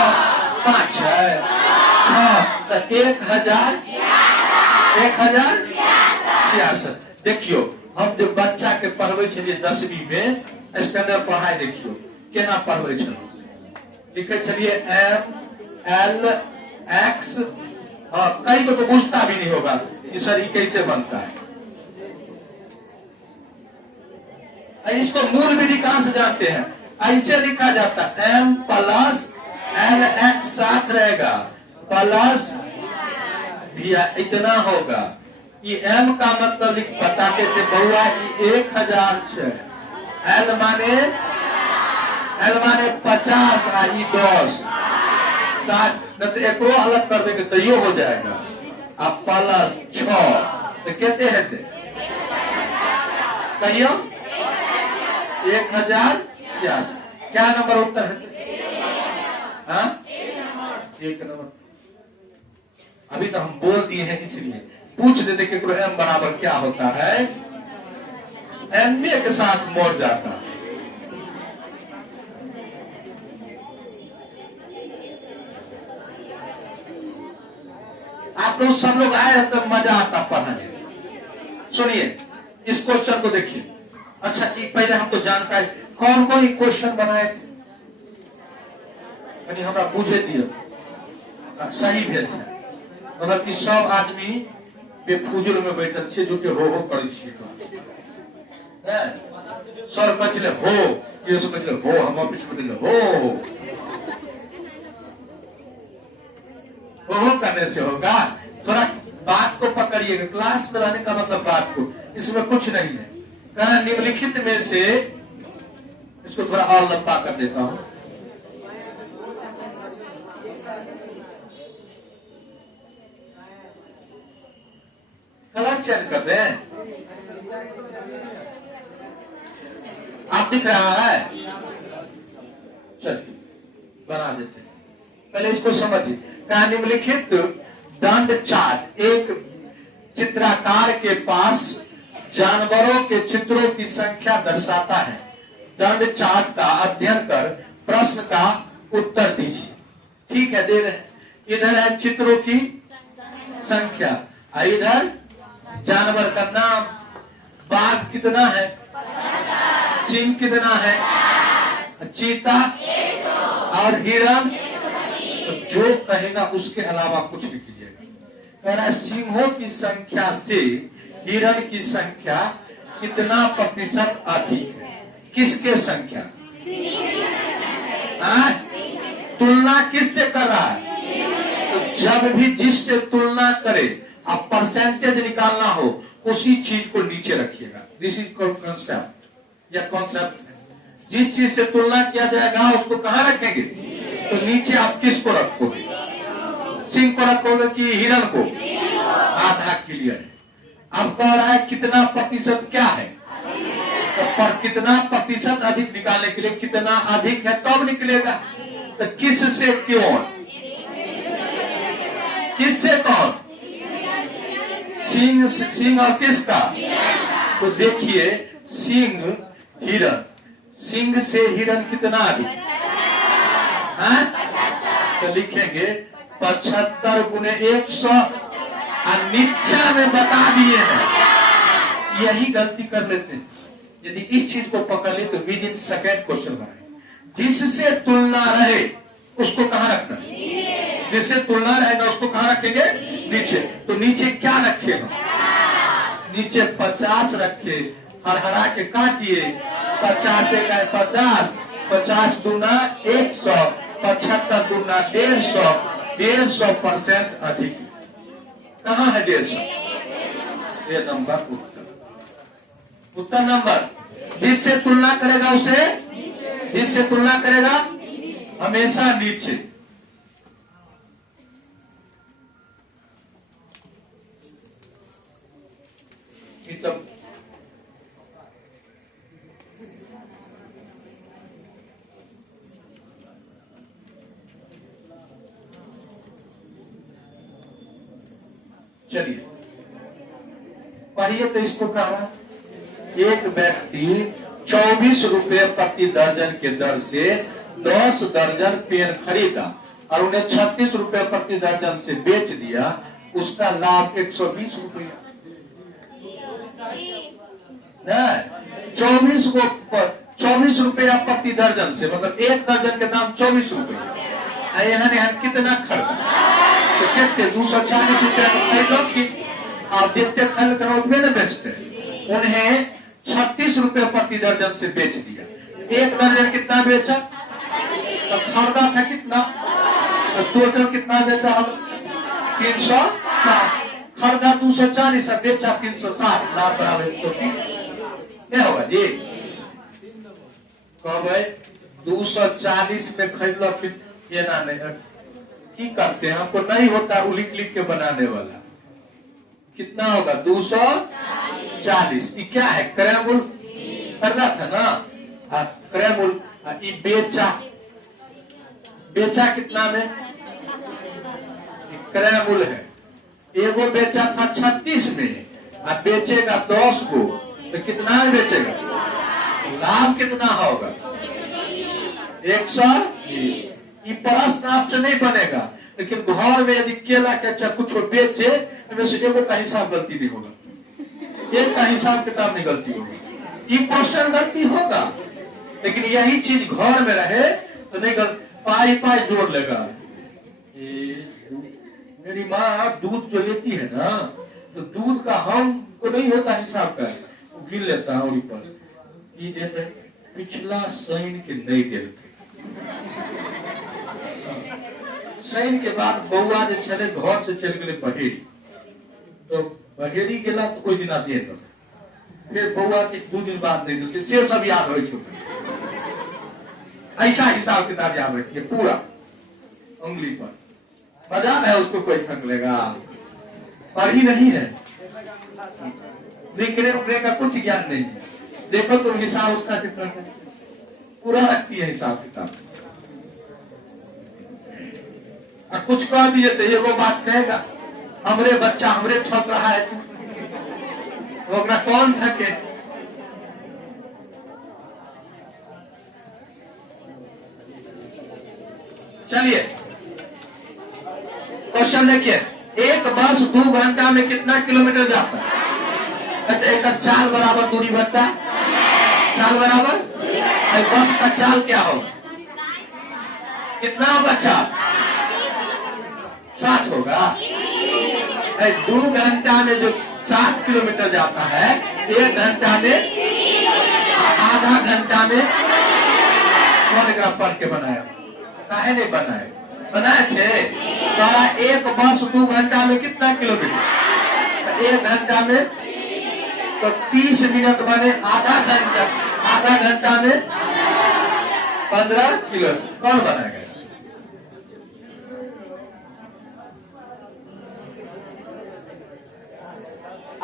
5 है 6 तो 1066। देखियो हम जो बच्चा के पढ़वे छलिए 10वीं में स्टैंडर्ड पढ़ाई, देखियो केना पढ़वे छलिए। लिखे छलिए एम एल एक्स, कई को तो पूछता भी नहीं होगा कि सर ये कैसे बनता है। इसको मूल विधि कहां से जानते हैं? ऐसे लिखा जाता है एम प्लस एल एक्स साथ रहेगा प्लस भैया इतना होगा। ये एम का मतलब बताते थे बउआ 1006। एल माने 50 आई 10 60, न तो एक अलग कर देंगे तो ये हो जाएगा। अब प्लस 6 तो कहते हैं कहियो 1086। क्या नंबर उत्तर है? हाँ 1 नंबर। अभी तो हम बोल दिए हैं इसलिए पूछ देते कि एम बराबर क्या होता है। एमए के साथ मोड़ जाता। आप लोग सब लोग आए तो मजा आता पढ़ने। सुनिए इस क्वेश्चन को देखिए। अच्छा पहले हम तो जानकारी कौन कौन क्वेश्चन बनाए थे हमरा बुझे दिए सही भेल है। मतलब कि सब आदमी बेफुजुल में बैठल छे, झूठे हो करे छी। सर कहले हो, ये सब कहले हो, हम ऑफिस में कहले हो करने से होगा। थोड़ा बात को पकड़िएगा। क्लास में रहने का मतलब बात को, इसमें कुछ नहीं है। कहना निम्नलिखित में से, इसको थोड़ा और लंबा कर देता हूं। कलर चेंज कर दें। आप दिख रहा है? चलिए बना देते हैं। पहले इसको समझिए। कहा निम्नलिखित दंड चार्ट एक चित्रकार के पास जानवरों के चित्रों की संख्या दर्शाता है। दंड चार्ट का अध्ययन कर प्रश्न का उत्तर दीजिए। ठीक है, दे रहे हैं। इधर है चित्रों की संख्या, इधर जानवर का नाम। बाघ कितना है? सिंह कितना है? चीता और हिरण। तो जो कहेगा उसके अलावा कुछ नहीं कीजिएगा। कह रहा है सिंहों की संख्या से हिरण की संख्या कितना प्रतिशत अधिक है? किसके संख्या? तुलना किससे कर रहा है? तो जब भी जिससे तुलना करे आप परसेंटेज निकालना हो, उसी चीज को नीचे रखिएगा। दिस इज कॉन्सेप्ट या कॉन्सेप्ट। जिस चीज से तुलना किया जाएगा उसको कहां रखेंगे? तो नीचे आप किसको रखोगे? सिंह को रखोगे कि हिरण को? आधा क्लियर है। अब कह रहा है कितना प्रतिशत क्या है, तो पर कितना प्रतिशत अधिक निकालने के लिए कितना अधिक है तब निकलेगा। तो किस से क्यों, किससे कौन? सिंह और किसका? तो देखिए सिंह हिरण, सिंह से हिरण कितना अधिक? तो लिखेंगे 75 गुने 100 और नीचा में बता दिए हैं। यही गलती कर लेते हैं। यदि इस चीज को पकड़ ले तो विद इन सेकेंड क्वेश्चन बनाए। जिससे तुलना रहे उसको कहाँ रखना, जिससे तुलना रहेगा उसको कहाँ रखेंगे, नीचे। तो नीचे क्या रखेगा, नीचे 50 रखे, हरा के काटिए, 50 का 50, 50 दूना 100, 75 दूना 150, 150% अधिक। कहाँ है 150? ये नंबर उत्तर नंबर। जिससे तुलना करेगा उसे, जिससे तुलना करेगा हमेशा नीचे। तो चलिए पढ़िए। तो इसको कहा, एक व्यक्ति 24 रुपए प्रति दर्जन के दर से 10 दर्जन पेन खरीदा और उन्हें 36 रुपए प्रति दर्जन से बेच दिया, उसका लाभ 120 रुपया। 24 रुपया प्रति दर्जन से, मतलब एक दर्जन के दाम 24 रुपये। यहाँ कितना खर्च, तो कितने 240 रुपया खरीदो कि आप जितने खरीद करो उतने न बेचते। उन्हें 36 रुपये प्रति दर्जन से बेच दिया। एक दर्जन कितना बेचा, तो खरीदा था कितना, तो टोटल कितना बेचा हम 360, खरीदा 240, बेचा 360, लाभ बराबर 130। क्या होगा जी, कहो भाई 240 में खरीद लो, फिर ये ना नहीं की करते हैं, हमको नहीं होता लिख लिख के बनाने वाला। कितना होगा 240। ये क्या है, क्रय मूल्य करना था ना, क्रय मूल्य। बेचा, बेचा कितना में, क्रय मूल्य है। एगो बेचा था 36 में, अब बेचेगा 10 को, तो कितना में बेचेगा, लाभ कितना होगा 120। ये प्रश्न आपसे नहीं बनेगा, लेकिन घर में यदि केला के चाहे कुछ बेचे, वैसे एगो का हिसाब गलती नहीं होगा, एक का हिसाब किताब नहीं गलती होगी, ये क्वेश्चन गलती होगा। लेकिन यही चीज घर में रहे तो नहीं गलती, पाई पाई जोड़ लेगा। मेरी माँ दूध जो लेती है ना, तो दूध का हमको नहीं होता हिसाब का, वो गिन लेता है और पर पिछला शनि के नहीं देते। शनि के बाद बउआ जो चले घर से चल गए बहेरी, तो बहेरी गेला तो कोई दिन दे दो, फिर बउआ के 2 दिन बाद नहीं देते, से सब याद हो। ऐसा हिसाब किताब याद रखिए पूरा उंगली पर। मजाक है, उसको कोई ठग लेगा, पढ़ी नहीं है, लिखने उखने का कुछ ज्ञान नहीं है। देखो तुम हिसाब उसका कितना पूरा रखती है हिसाब किताब। और कुछ कह दिए तो ये वो बात कहेगा, हमरे बच्चा हमरे ठग रहा है, वो कौन ठगे। चलिए क्वेश्चन देखिए, एक बस 2 घंटा में कितना किलोमीटर जाता है, एक चाल बराबर दूरी बढ़ता है, चाल बराबर बस का चाल क्या होगा, कितना होगा चाल, 60 होगा। 2 घंटा में जो 7 किलोमीटर जाता है, 1 घंटा में, आधा घंटा में कौन ग्राफ पढ़ के बनाया, काहे नहीं बनाए, बनाए थे। तो एक बस 2 घंटा में कितना किलोमीटर, 1 घंटा में तो 30 मिनट बने, आधा घंटा में 15 किलोमीटर। कौन बनाएगा,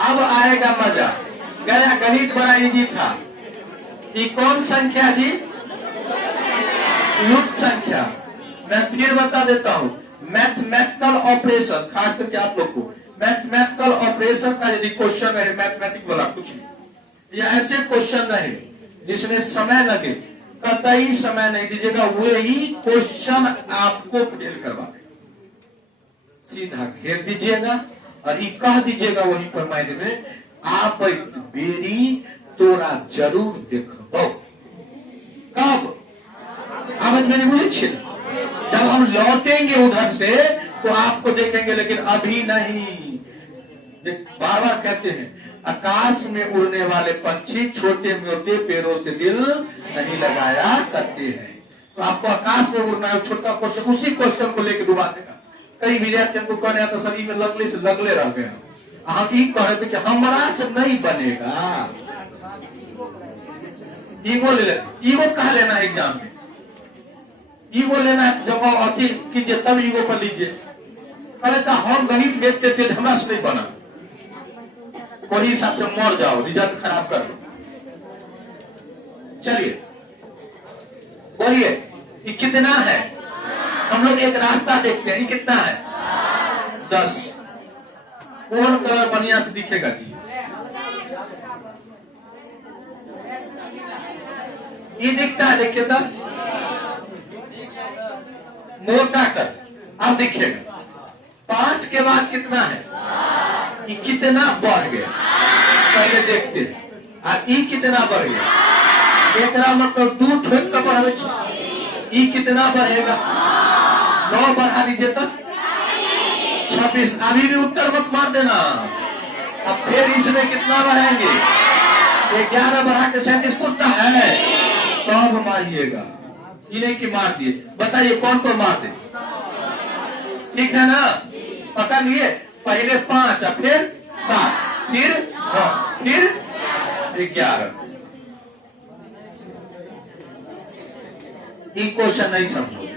अब आएगा मजा। गया गणित बड़ा इजी था। ये कौन संख्या जी, लुप्त संख्या। मैं फिर बता देता हूँ, मैथमेटिकल ऑपरेशन, खास करके आप लोग को मैथमेटिकल ऑपरेशन का यदि क्वेश्चन रहे, मैथमेटिक वाला कुछ भी, या ऐसे क्वेश्चन रहे जिसमें समय लगे, कतई समय नहीं दीजिएगा, वही क्वेश्चन आपको फेल करवा देगा। सीधा घेर दीजिएगा और ये कह दीजिएगा वहीं पर मायने में, आप बेरी तोरा जरूर देखो। कब, समझ में नहीं मुझे छिल। जब हम लौटेंगे उधर से तो आपको देखेंगे, लेकिन अभी नहीं। बार बार कहते हैं आकाश में उड़ने वाले पंछी छोटे मोटे पैरों से दिल नहीं लगाया करते हैं। तो आपको आकाश में उड़ना है, छोटा क्वेश्चन उसी क्वेश्चन को लेकर डुबा देगा। कई विद्यार्थी हमको कहने तो सभी में लगले से लगले रह गए। हम ये कह रहे थे कि हमारा से नहीं बनेगा। ईगो ले ले, ईगो कहा लेना एग्जाम में, ईगो लेना जब अति कीजिए तब ईगो कर लीजिए। कहले तो हम गरीब देखते थे हमरा से नहीं बना, वही हिसाब से मर जाओ, रिजल्ट खराब कर लो। चलिए बोलिए ये कितना है? हम लोग एक रास्ता देखते हैं, ये कितना है? 10। कौन कलर बढ़िया से दिखेगा जी? ये दिखता है, देखिए तब मोटा कर अब दिखेगा। 5 के बाद कितना है? ये कितना बढ़ गया पहले देखते हैं। और ये कितना बढ़ गया? एक मतलब 2 ठोक का बढ़, ये कितना बढ़ेगा? 9 बढ़ा दीजिए तब 26। अभी भी उत्तर मत मार देना। अब फिर इसमें कितना बढ़ाएंगे? 11 बढ़ा के 37 कुत्ता है तब मारिएगा। इन्हें की मार दिए, बताइए कौन को मार दे? ठीक है ना? पकड़ लिए। पहले 5 फिर 7 फिर 9 फिर 11। ये क्वेश्चन नहीं समझो।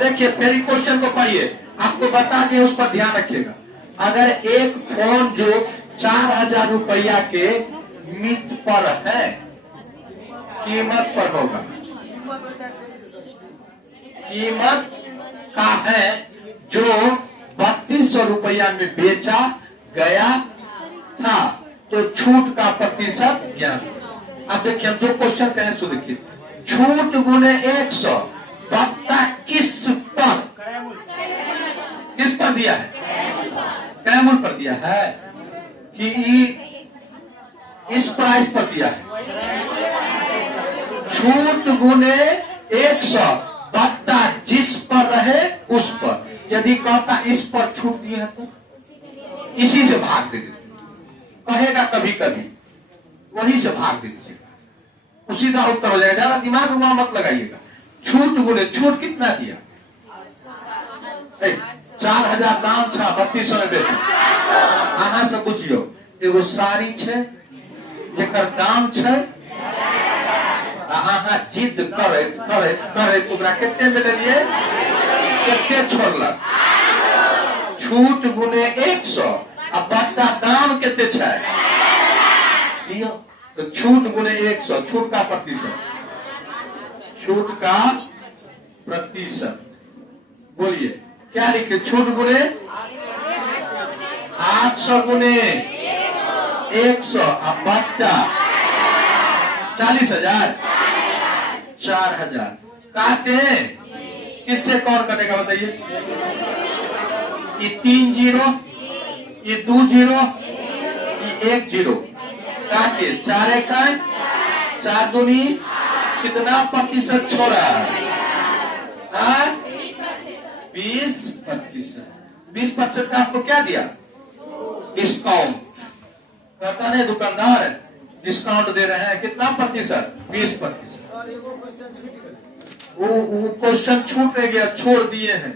देखिए फिर क्वेश्चन को पढ़िए, आपको बता दिए, उस पर ध्यान रखिएगा। अगर एक फोन जो 4000 रुपया के मित पर है, कीमत पर होगा, कीमत का है जो 3200 रुपया में बेचा गया था, तो छूट का प्रतिशत ज्ञात। अब देखिए हम जो क्वेश्चन कहें सो देखिए, छूट गुने 100 बट्टा किस पर दिया है? कैमूल पर दिया है कि इस प्राइस पर दिया है। छूट गुने 100 बट्टा जिस पर रहे उस पर। यदि कहता इस पर छूट दिए है तो इसी से भाग दे दीजिए, कहेगा कभी कभी वही से भाग दे दीजिएगा, उसी का उत्तर हो जाएगा। ज्यादा दिमाग वहां मत लगाइएगा। छूट गुने छूट कितना दिया? 4000 दाम था, 3200 में बेचा। अहाँ से पूछियो, एगो साड़ी छे जेकर दाम छे, अहाँ जिद करैत करैत करैत ओकरा कते में देलिए, कते छोड़लक? छूट गुने 100 आ बट्टा दाम कते छे? तो छूट गुने 100, छूट का प्रतिशत, छूट का प्रतिशत। बोलिए क्या लिखे? छूट गुने 800 गुने 100 अब बट्टा 40,000 4000 काटे। किससे कौन कटेगा बताइए? ये 3 जीरो, ये 2 जीरो, ये 1 जीरो काटे। 4 इकाई 4 दूनी कितना प्रतिशत छोड़ा? 20%। 20% का आपको क्या दिया? डिस्काउंट। कहता नहीं दुकानदार डिस्काउंट दे रहे हैं, कितना प्रतिशत? 20%। वो क्वेश्चन छूट गया, छोड़ दिए हैं।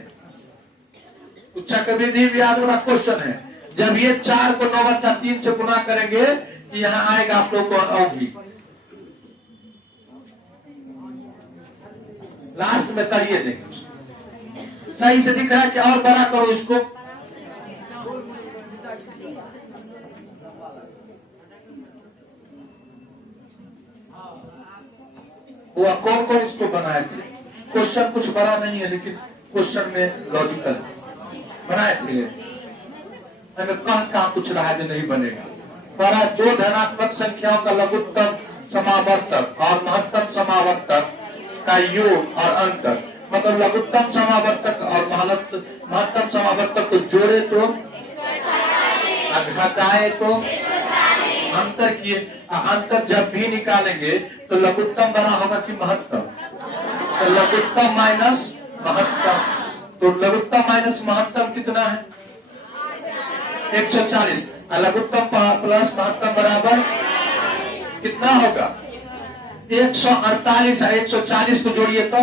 तो चक्रवृद्धि ब्याज वाला क्वेश्चन है। जब ये 4 को 9/3 से गुना करेंगे, यहाँ आएगा आप लोग को अवधि। लास्ट में करिए देंगे, सही से दिख रहा है कि और बड़ा करो इसको। वो कौन कौन इसको बनाए थे? क्वेश्चन कुछ बड़ा नहीं है, लेकिन क्वेश्चन में लॉजिकल बनाए थे। कहाँ कुछ रहा जो नहीं बनेगा। पहला 2 धनात्मक संख्याओं का लघुत्तम समावर्तक और महत्तम समावर्तक का योग और अंतर मतलब लघुत्तम समावर्तक और महत्तम समावर्तक को जोड़े तो घटाए तो अंतर किए। अंतर जब भी निकालेंगे तो लघुत्तम बड़ा होगा कि महत्तम? तो लघुत्तम माइनस महत्तम, तो लघुत्तम माइनस महत्तम कितना है? 140। लघुत्तम प्लस महत्तम बराबर कितना होगा? 148 और 140 को जोड़िए तो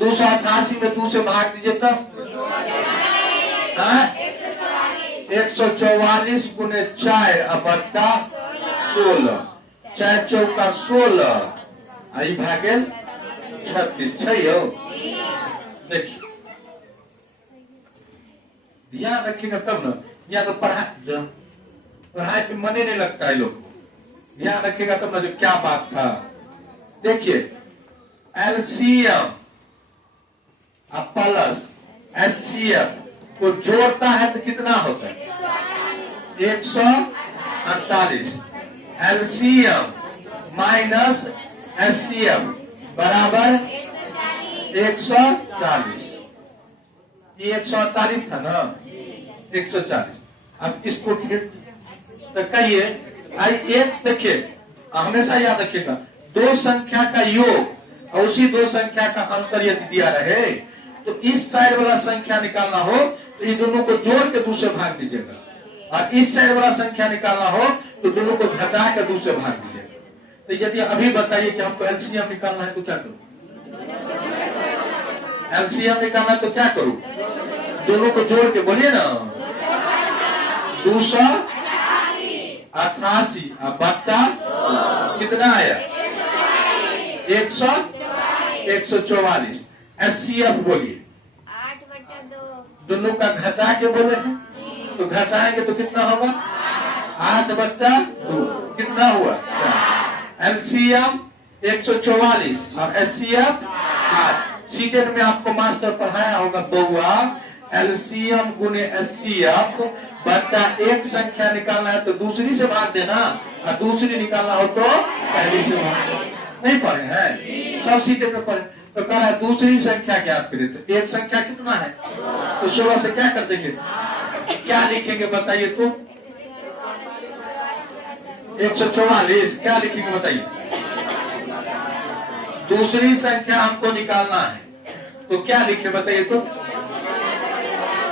288 में 2 से भाग दीजिए तब 144 गुने 4 बट्टा 16, 4 चौका 16 आई भागे 36 छो। देखिए ध्यान रखिएगा तब ना, यहाँ तो पढ़ाई पे मन ही नहीं लगता है लोग। ध्यान रखिएगा तब ना जो क्या बात था। देखिए एलसीएम प्लस एचसीएफ को जोड़ता है तो कितना होता है? 148। एलसीएम माइनस एचसीएफ बराबर 140। ये 148 था ना, 140। अब इसको तो कहिए एक देखिए हमेशा याद रखिएगा, दो संख्या का योग और उसी दो संख्या का अंतर यदि दिया रहे तो इस साइड वाला संख्या निकालना हो तो ये दोनों को जोड़ के दूसरे भाग दीजिएगा, और इस साइड वाला संख्या निकालना हो तो दोनों को घटा के दूसरे भाग दीजिएगा। तो यदि अभी बताइए कि हमको एलसीएम निकालना है तो क्या करूं? एलसीएम निकालना है तो क्या करूं? दोनों को जोड़ के बोलिए ना, 288 बट्टा कितना आया? 144। एचसीएफ बोलिए 8/2। दोनों का घटा के बोले हैं तो घटाएंगे तो कितना होगा? 8/2 कितना हुआ? एलसीएम 144 और एचसीएफ 8। सीटेट में आपको मास्टर पढ़ाया होगा बउआ, एलसीएम गुने एचसीएफ बट्टा एक संख्या निकालना है तो दूसरी से भाग देना, और दूसरी निकालना हो तो पहली से भाग देना। नहीं पढ़े हैं? सब सीटेट में पढ़े। तो कह रहा है दूसरी संख्या ज्ञात करें तो एक संख्या कितना है? तो 16 से क्या कर देंगे? क्या लिखेंगे बताइए तो? 144 क्या लिखेंगे बताइए? दूसरी संख्या हमको निकालना है तो क्या लिखे बताइए तो?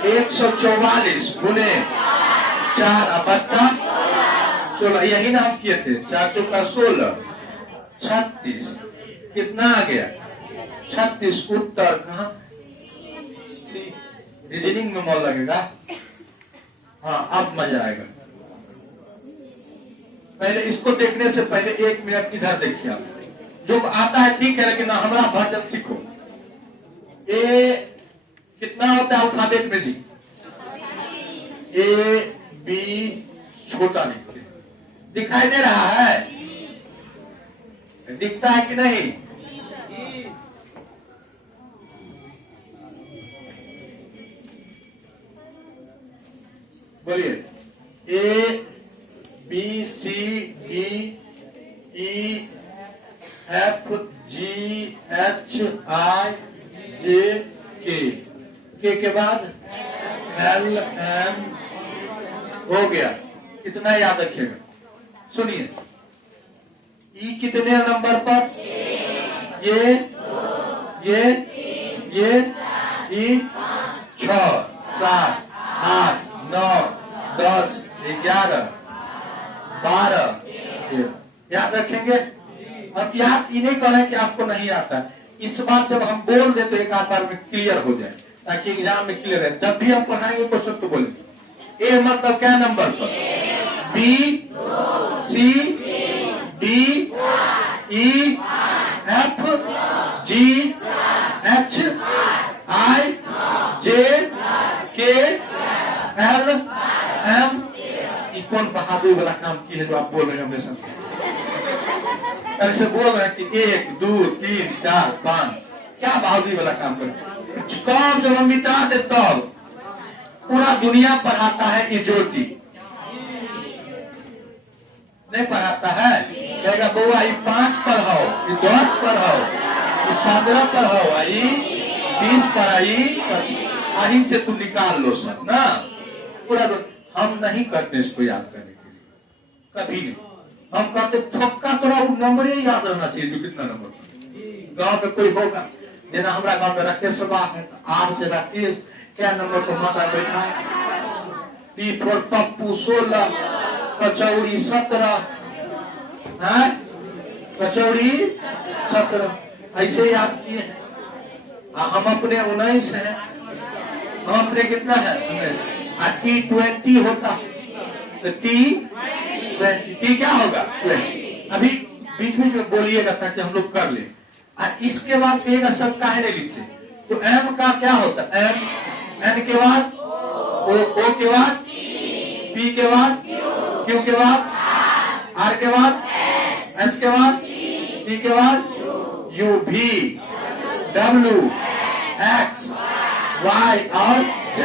144 गुने 4 बट्टा 16। यही ना हम किए थे, 4 चौका 16, 36 कितना आ गया? 36। उत्तर कहाँ? रीजनिंग में मन लगेगा। हाँ अब मजा आएगा। पहले इसको देखने से पहले 1 मिनट इधर देखिए। आप जो आता है ठीक है, लेकिन हमारा भजन सीखो। ए कितना होता है अल्फाबेट में जी? ए बी छोटा लिखते दिखाई दे रहा है? दिखता है कि नहीं? बोलिए A B C D E F G H I J K बाद एल एम हो गया। इतना याद रखिएगा। सुनिए ई कितने नंबर पर? ये ई 6 7 8 9 10 11 12 याद रखेंगे। अब याद ये नहीं करें कि आपको नहीं आता। इस बात जब हम बोल दे तो एक आध बार में क्लियर हो जाए, ताकि एग्जाम में क्लियर है। जब भी हम पढ़ाएंगे क्वेश्चन तो बोलेंगे ए मतलब क्या नंबर पर? B C D E F G H I J K L M. कौन बहादुर वाला काम की है जो आप बोल रहे हैं हमेशा ऐसे बोल रहे हैं कि 1 2 3 4 5? क्या बहादुरी वाला काम कर? काम जब हम मिटा दे तब पूरा दुनिया पढ़ाता है ये ज्योति नहीं पढ़ाता है। कहेगा बउआ ये 5 पढ़ाओ, ये 10 पर हो, ये 15 पर हो, आई 20 पर आई, आई से तुम निकाल लो सब ना पूरा। हम नहीं करते इसको याद करने के लिए, कभी नहीं। हम कहते ठोक्का तोरा नंबर ही याद रहना चाहिए जो कितना नंबर। गांव में कोई होगा, जेना हमारा गांव में राकेश बा है, आर से राकेश क्या नंबर पर माता बैठा है, पी फोर पप्पू 16, कचौड़ी 17, कचौड़ी 17 ऐसे याद किए हैं। हम अपने 19 हैं, हम अपने कितना है T20 होता तो T क्या होगा 20। अभी बीच में बोलिएगा ताकि हम लोग कर ले। इसके बाद कहेगा सब काहे नहीं लिखते, तो M का क्या होता है, M N के बाद O के बाद P के बाद Q के बाद R के बाद S के बाद T के बाद U V W X Y और Z।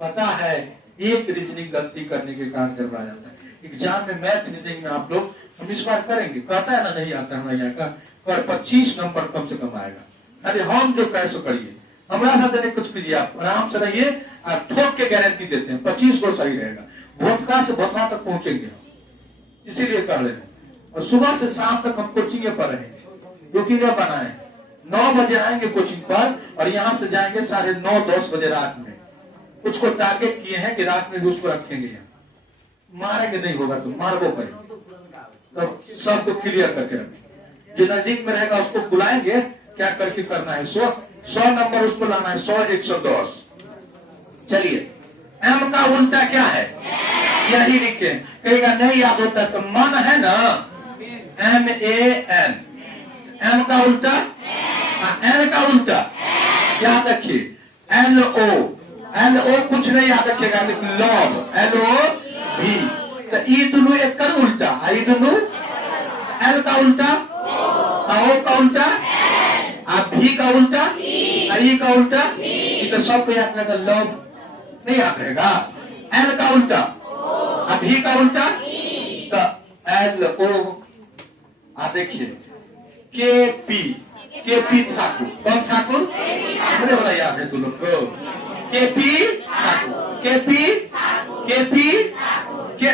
पता है एक रीजनिंग गलती करने के कारण करवाया जाता है एग्जाम में, मैथ रीजनिंग में आप लोग हम इस बार करेंगे, कहता है ना नहीं आता हमारे यहाँ का, पर 25 नंबर कम से कम आएगा। अरे हम जो कैसे करिए, हमारा साथ नहीं कुछ कीजिए, आप आराम से रहिए, आप ठोक के गारंटी देते हैं 25 को सही रहेगा। भोटका से भोटका तक पहुंचेंगे हम, इसीलिए कर रहे हैं। और सुबह से शाम तक हम कोचिंग पर रहेंगे, रुकीन बनाए 9 बजे आएंगे कोचिंग पर और यहाँ से जाएंगे 9:30-10 बजे रात में। उसको टारगेट किए हैं कि रात में भी उसको रखेंगे, यहाँ मारेंगे नहीं होगा तो मारबो करेंगे, तब सबको क्लियर करके रखेंगे। जो नजदीक में रहेगा उसको बुलाएंगे, क्या करके करना है, 100 नंबर उसको लाना है, 100 110। चलिए M का उल्टा क्या है, यही लिखे, कहेगा नहीं याद होता तो मन है ना MAN, M का उल्टा N का उल्टा याद रखिए LO कुछ नहीं याद रखेगा, लेकिन लॉग LOV, तो ई दोनों एक कर उल्टा, आई दोनों L का उल्टा, O का उल्टा, V का उल्टा, I का उल्टा, तो सबको याद रहेगा, लॉग नहीं याद रहेगा। L का उल्टा, V का उल्टा, तो LO। आप देखिए KP ठाकुर, कौन ठाकुर, मुझे वाला याद है तुम लोग को, KP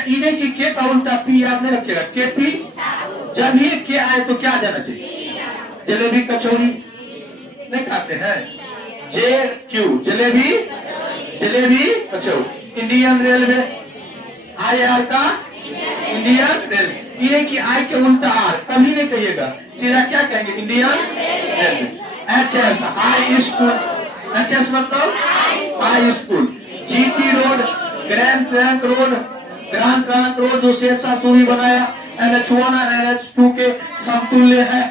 इन्हें की के का उल्टा P याद नहीं रखेगा, KP। जब ये के आए तो क्या जाना चाहिए, जलेबी कचौड़ी नहीं खाते हैं, JQ जलेबी कचौड़ी। इंडियन रेलवे IR का इंडियन रेलवे, इन्हें की आई के उल्टा R कभी नहीं कहिएगा, सीधा क्या कहेंगे Indian railway. HS high school, HS मतलब high school. GT road grand trunk road जो शेरशाह सूरी बनाया, NH1 और NH2 के समतुल्य है,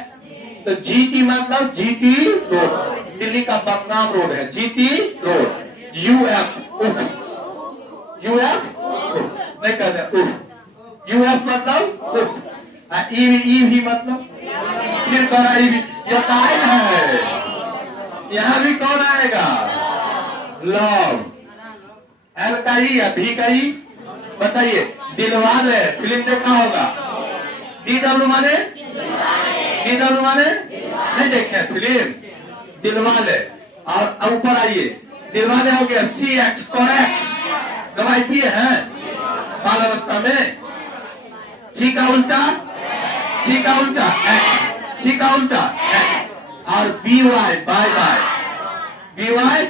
तो GT मतलब GT रोड, दिल्ली का बदनाम रोड है GT रोड। UF नहीं कहते UF मतलब ई भी मतलब, फिर कौन भी ये टाइम है, यहाँ भी कौन आएगा, लव। L का ही या V का ही बताइए, दिलवाले फिल्म देखा होगा, DW माने नहीं देखे फिल्म, दिलवाले। और ऊपर आइए, दिलवाले हो गया CX कोरेक्स, दवाई पिए हैं बाल अवस्था में। C का उल्टा X, C का उल्टा X, और BY बाय BY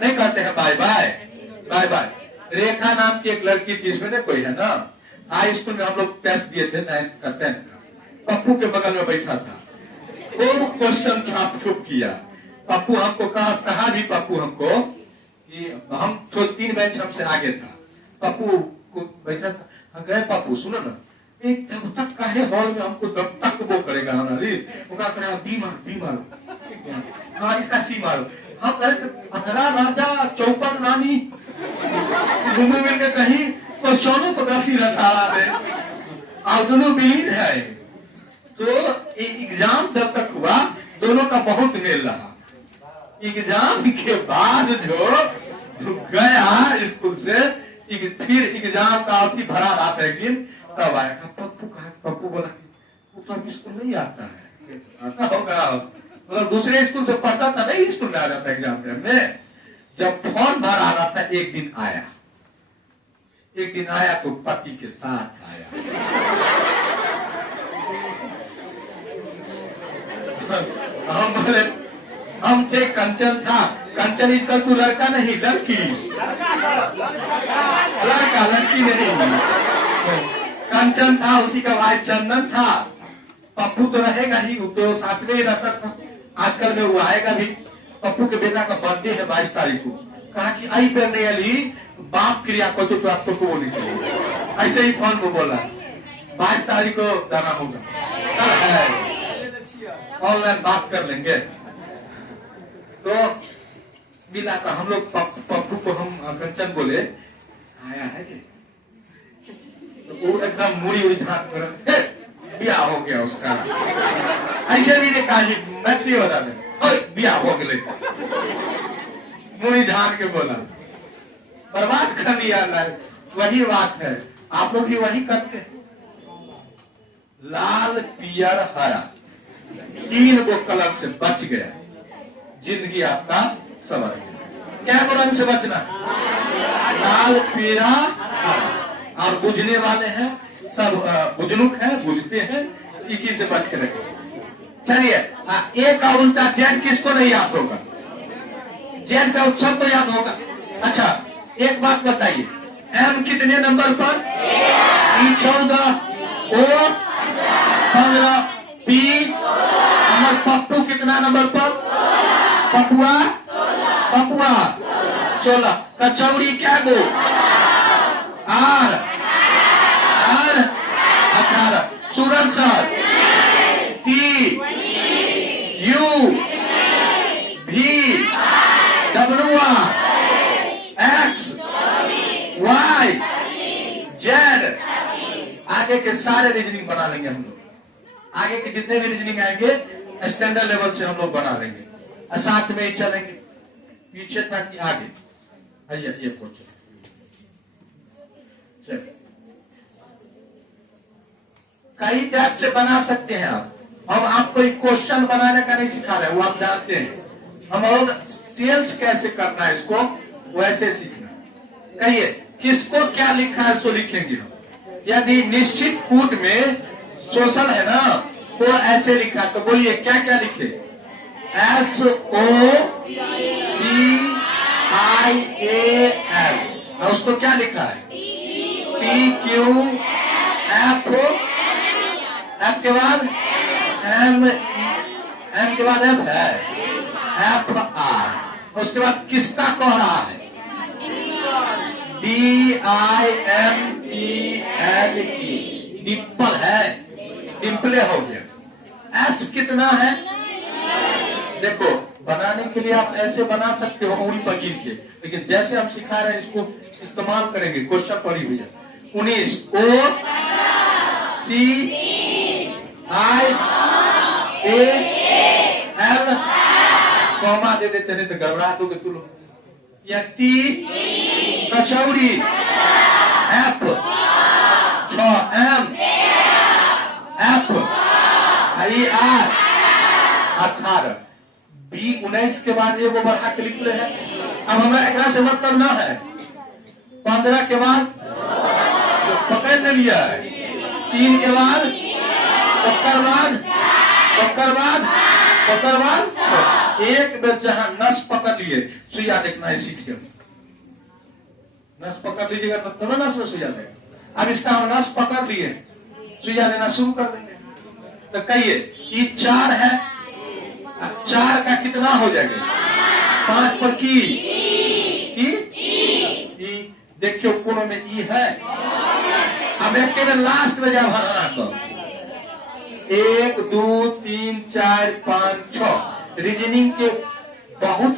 नहीं कहते हैं बाय। रेखा नाम की एक लड़की थी, इसमें ने कोई है ना, हाई स्कूल में हम लोग टेस्ट दिए थे 9th का 10th का, पप्पू के बगल में बैठा था, खूब क्वेश्चन छाप छुप किया। पप्पू हमको कहा भी पप्पू हमको कि हम तो 3 बेंच हमसे आगे था, पप्पू को बैठा था, हम कहे पप्पू सुनो ना, एक तब तक काहे हॉल में हमको तब तक वो करेगा हमारी, वो क्या करेगा बी मारो हाँ इसका सी मारो। हम कहे राजा चौपट रानी दोनों मिलकर कहीं तो सोनू को गलती रखा है और दोनों विलीन है। तो एग्जाम जब तक हुआ दोनों का बहुत मेल रहा, एग्जाम के बाद जो गया स्कूल से, फिर एग्जाम का अवधि भरा रात है कि तब आया, पप्पू बोला तो अब स्कूल नहीं आता है, आता होगा मतलब दूसरे स्कूल से पढ़ता था, नहीं स्कूल में आ जाता एग्जाम टाइम में। जब फॉर्म भर आ रहा था, एक दिन आया तो पति के साथ आया। हम बोले, हम थे कंचन था, कंचन इसका तू लड़का नहीं लड़की, लड़का लड़की नहीं। कंचन था, उसी का भाई चंदन था। पप्पू तो रहेगा ही, वो तो साथ में ही रहता था। आजकल में वो आएगा भी। पप्पू के बेटा का बर्थडे है 22 तारीख को। कहा कि आई पे नहीं अली बाप क्रिया को तो आपको को बोलनी चाहिए। ऐसे ही फोन में बोला 22 तारीख को जाना होगा, कल है, ऑनलाइन बात कर लेंगे। तो मिला था, हम लोग पप्पू को हम कंचन बोले आया है जी, तो वो एकदम मुड़ी उड़ी झाँक कर ब्याह हो गया उसका। ऐसे भी ने कहा मैत्री बता दे, ब्याह हो गए, मुड़ी झाड़ के बोला, बर्बाद कर दिया। वही बात है, आप लोग भी वही करते हैं। लाल पियर हरा 3 को कलर से बच गया, जिंदगी आपका संवर गया। क्या को रंग से बचना? लाल पीला हरा। और बुझने वाले हैं सब, बुझनुक है, बुझते हैं, इस चीज से बच के रखें। चलिए, एक का उल्टा जैन किसको नहीं याद होगा? जैन का उत्सव तो याद होगा। अच्छा, एक बात बताइए, एम कितने नंबर पर? ई 14, ओ 15, पी हमारे पप्पू कितना नंबर पर? पपुआ 16, कचौड़ी क्या गो? R 18, Suraj sir T U भी डब्ल्यू एक्स वाई जेड। आगे के सारे रीजनिंग बना लेंगे हम लोग। आगे के जितने भी रीजनिंग आएंगे स्टैंडर्ड लेवल से हम लोग बना लेंगे, और साथ में ही चलेंगे, पीछे था कि आगे। आइए ये क्वेश्चन कई टाइप से बना सकते हैं आप। हम आपको एक क्वेश्चन बनाने का नहीं सिखा रहे, वो आप जानते हैं। हम लोग सेल्स कैसे करना है इसको वैसे सीखना। कहिए किसको क्या लिखा है सो लिखेंगे हम। यदि निश्चित कूट में सोशल है ना, तो ऐसे लिखा, तो बोलिए क्या क्या लिखे? SOCIAL। और उसको क्या लिखा है? PQF के बाद M के बाद F है, FR। उसके बाद किसका कह रहा है? DIMPLE, डिम्पल है, डिम्पले हो गया। S कितना है? देखो, बनाने के लिए आप ऐसे बना सकते हो उंगली पर गिन के, लेकिन जैसे हम सिखा रहे हैं इसको इस्तेमाल करेंगे। क्वेश्चन पढ़ी हुई है 19 OCIAL, कॉमा दे देते नहीं तो गड़बड़ा दोगे तुम लोग। या टी कचौड़ी, F 6M F IR 18, B 19 के बाद एगो बढ़ा के लिख ले है। अब हमारा एकरा से मतलब ना है। 15 के बाद पकड़ ले लिया है, 3 के बाद एक बेर जहां नस पकड़ लिए सुइया देखना है, सीख गए। नस पकड़ लीजिएगा तब नस में सुइया देगा। अब इसका हम नस पकड़ लिए, सुइया देना शुरू कर देंगे। तो कहिए ये 4 है, 4 का कितना हो जाएगा? 5 पर की देखियो कोनो में ई है। अब एक के लास्ट में जा भरना तो 1 2 3 4 5 6। रीजनिंग के बहुत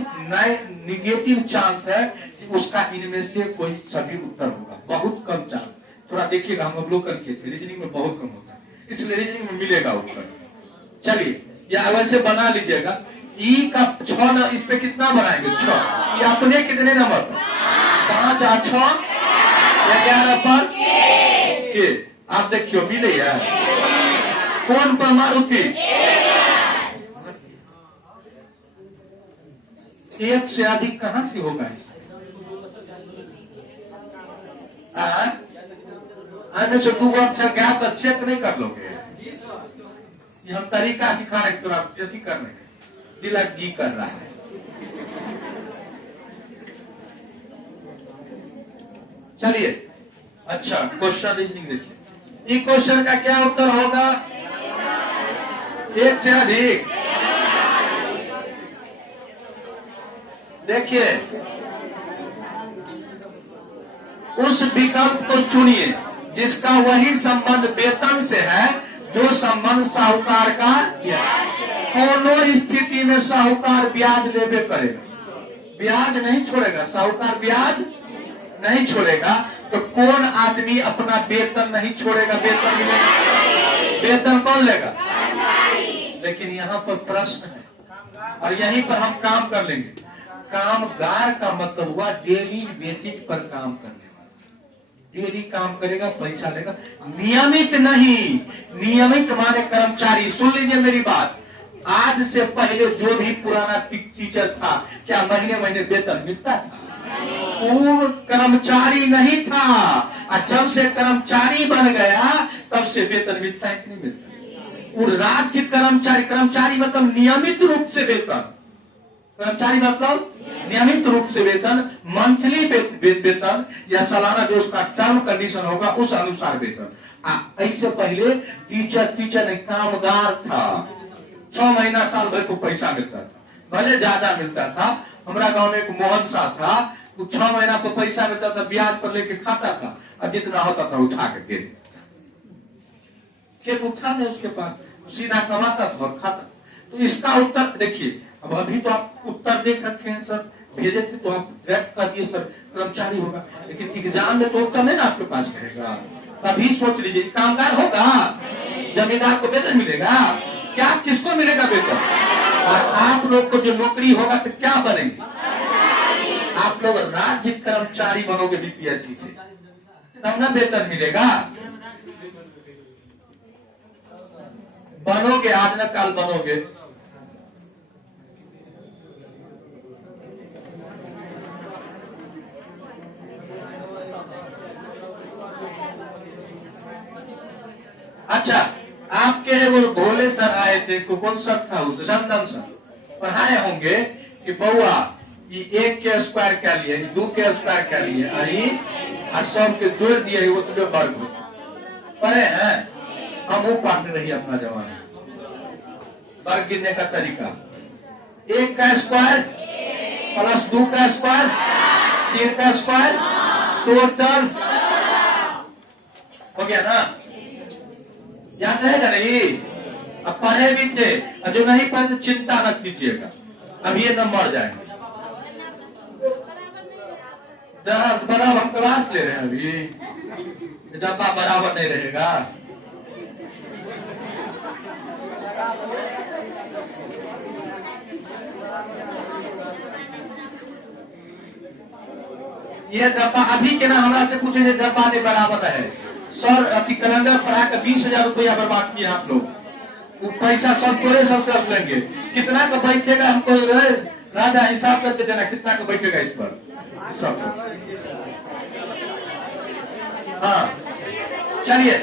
निगेटिव चांस है कि उसका इनमें से कोई सभी उत्तर होगा, बहुत कम चांस। थोड़ा देखिएगा, हम लोग करके थे, रीजनिंग में बहुत कम होता है, इसलिए रीजनिंग में मिलेगा उत्तर। चलिए या वैसे बना लीजिएगा। ई का 6 इस पे कितना बनाएंगे? 6। ये अपने कितने नंबर पर? 5 और 6 11 पर के। आप देखियो मिले यार, कौन पर मारुति? एक से अधिक कहां से होगा? अन्य से 2 अक्षर गया तो चेक नहीं कर लोगे। ये हम तरीका सिखा रहे हैं, तो करने तिलक जी कर रहा है। चलिए, अच्छा क्वेश्चन रीजनिंग देखिए। इस क्वेश्चन का क्या उत्तर होगा? एक से अधिक। देखिए, उस विकल्प को चुनिए जिसका वही संबंध वेतन से है जो संबंध साहूकार का। कोनो स्थिति में साहूकार ब्याज लेबे करेगा, ब्याज नहीं छोड़ेगा। साहूकार ब्याज नहीं छोड़ेगा तो कौन आदमी अपना वेतन नहीं छोड़ेगा? वेतन मिलेगा, वेतन कौन लेगा? लेकिन यहाँ पर प्रश्न है और यहीं पर हम काम कर लेंगे। कामगार का मतलब हुआ डेली बेसिस पर काम करने वाला। डेली काम करेगा, पैसा लेगा। नियमित नहीं, नियमित माने कर्मचारी। सुन लीजिए मेरी बात, आज से पहले जो भी पुराना टीचर था, क्या महीने महीने वेतन मिलता था? वो कर्मचारी नहीं था। और जब से कर्मचारी बन गया तब से वेतन मिलता है कि नहीं मिलता? वो राज्य कर्मचारी, कर्मचारी मतलब नियमित रूप से वेतन। कर्मचारी मतलब नियमित रूप से वेतन, मंथली वेतन या सालाना जो उसका टर्म कंडीशन होगा उस अनुसार वेतन। ऐसे पहले टीचर नहीं, कामगार था। 6 महीना साल भर को पैसा मिलता था, भले ज्यादा मिलता था। हमारा गांव में एक मोहन सा था, वो 6 महीना को पैसा मिलता था, ब्याज पर लेके खाता था और जितना होता था उठा के दे देता था। खेत उठा दे उसके पास, सीधा कमाता था और खाता। तो इसका उत्तर देखिए। अब अभी तो आप उत्तर देख रखे हैं सर, भेजे थे तो आप ट्रैक कर दिए सर कर्मचारी होगा, लेकिन एग्जाम में तो उत्तर नहीं ना आपके पास रहेगा। तभी सोच लीजिए, कामगार होगा, जमींदार को वेतन मिलेगा क्या? किसको मिलेगा वेतन? और आप लोग को जो नौकरी होगा तो क्या बनेंगे? आप लोग राज्य कर्मचारी बनोगे बीपीएससी से, तब ना वेतन मिलेगा। बनोगे, आज न कल बनोगे। अच्छा, आपके वो भोले सर आए थे, कौन सर था? चंदन सर पढ़ाए होंगे कि बउआ ये 1 के स्क्वायर क्या लिए, 2 के स्क्वायर क्या लिए, और सब के जोड़ दिए वो तो वर्ग पढ़े हैं। हम वो पढ़ते रही अपना जमाना। वर्ग गिनने का तरीका 1 का स्क्वायर प्लस 2 का स्क्वायर 3 का स्क्वायर टोटल हो गया ना? याद रहेगा नहीं? अब पढ़े भी थे, जो नहीं पढ़े तो चिंता न कीजिएगा, अब ये नंबर जाएंगे। बराबर हम क्लास ले रहे हैं, अभी डब्बा बराबर नहीं रहेगा। ये डब्बा अभी के ना हमरा से पूछे, डब्बा नहीं बराबर है सर। अभी कैलेंडर पढ़ा कर 20,000 रुपया बर्बाद किया आप लोग। वो पैसा सब तोड़े सब लेंगे। कितना का बैठेगा हमको राजा हिसाब करके देना, कितना का बैठेगा इस पर सब। हाँ चलिए,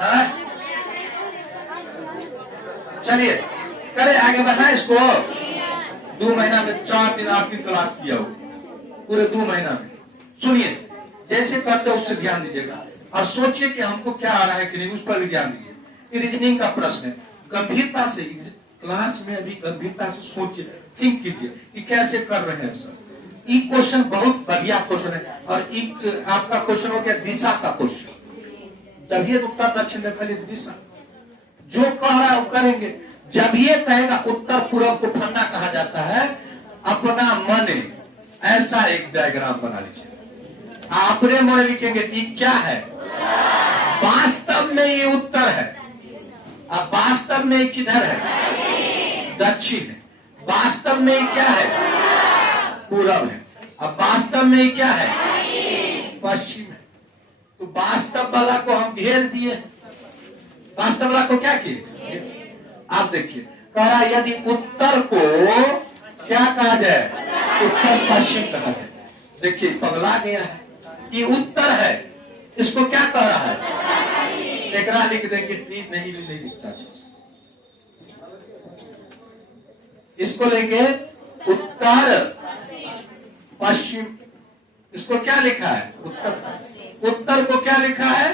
हाँ चलिए करे आगे बढ़ा इसको। 2 महीना में 4 दिन 8 दिन क्लास किया हो, पूरे 2 महीना में। सुनिए, जैसे करते उससे ध्यान दीजिएगा और सोचिए कि हमको क्या आ रहा है कि नहीं, उस पर भी ध्यान दीजिए। ये रीजनिंग का प्रश्न है, गंभीरता से क्लास में अभी गंभीरता से सोचिए, थिंक कीजिए कि कैसे कर रहे हैं सर। ये क्वेश्चन बहुत बढ़िया क्वेश्चन है और एक आपका क्वेश्चन हो गया दिशा का क्वेश्चन। तभी उत्तर दक्षिण देखा दिशा जो कह रहा है वो करेंगे। जब ये कहेगा उत्तर पूर्व को फन्ना कहा जाता है, अपना मन ऐसा एक डायग्राम बना लीजिए। आपने मन लिखेंगे कि क्या है, वास्तव में ये उत्तर है। अब वास्तव में किधर है? दक्षिण है। वास्तव में क्या है? पूरब है। अब वास्तव में क्या है? पश्चिम है। तो वास्तव वाला को हम घेर दिए, वास्तव वाला को क्या किए? आप देखिए, कह रहा यदि उत्तर को क्या कहा जाए? उत्तर पश्चिम कहा जाए। देखिए पगला गया है, ये उत्तर है, इसको क्या कह रहा है? एकरा लिख देंगे, नहीं लिखता, इसको लेंगे उत्तर पश्चिम। इसको क्या लिखा है? उत्तर। उत्तर को क्या लिखा है?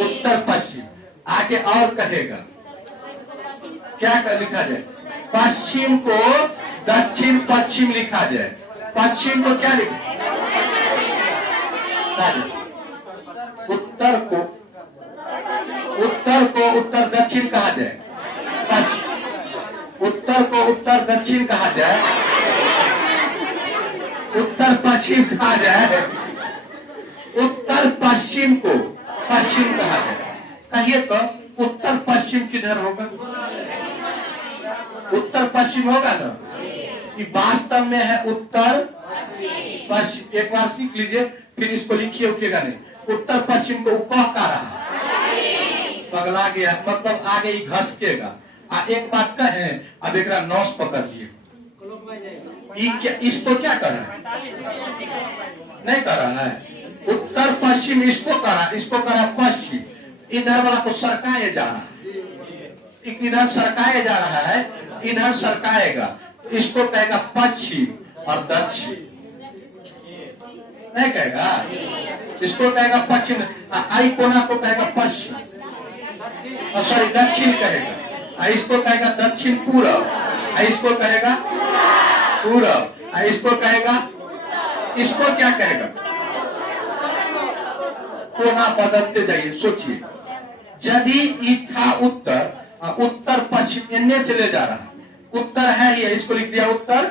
उत्तर पश्चिम। आगे और कहेगा, क्या लिखा जाए? पश्चिम को दक्षिण पश्चिम लिखा जाए। पश्चिम को क्या लिखा? उत्तर को उत्तर दक्षिण कहा जाए। उत्तर को उत्तर दक्षिण कहा जाए, उत्तर पश्चिम कहा जाए। उत्तर पश्चिम को पश्चिम कहा जाए। कहिए तो उत्तर पश्चिम किधर होगा? उत्तर पश्चिम होगा ना? कि वास्तव में है उत्तर पश्चिम। एक बार सीख लीजिए, फिर इसको लिखिए, उठिएगा नहीं। उत्तर पश्चिम को उपह का रहा, पगला गया, मतलब आगे ही घसकेगा। एक बात कहे, अब एक नौस पकड़ लिए, इसको क्या कर रहा है? नहीं कर रहा है। उत्तर पश्चिम इसको करा, इसको करा पश्चिम। इधर वाला को सरकाए जा रहा है, इधर सरकाए जा रहा है, इधर सरकाएगा, इसको कहेगा पश्चिम और दक्षिण। नहीं कहेगा, इसको कहेगा पश्चिम, आई कोना को कहेगा पश्चिम, सॉरी दक्षिण कहेगा। इसको कहेगा दक्षिण पूरब, इसको कहेगा पूरब, इसको कहेगा, इसको क्या कहेगा? कोना बदलते जाइए, सोचिए। यदि ये था उत्तर, उत्तर पश्चिम इन्ने से ले जा रहा है, उत्तर है ये, इसको लिख दिया उत्तर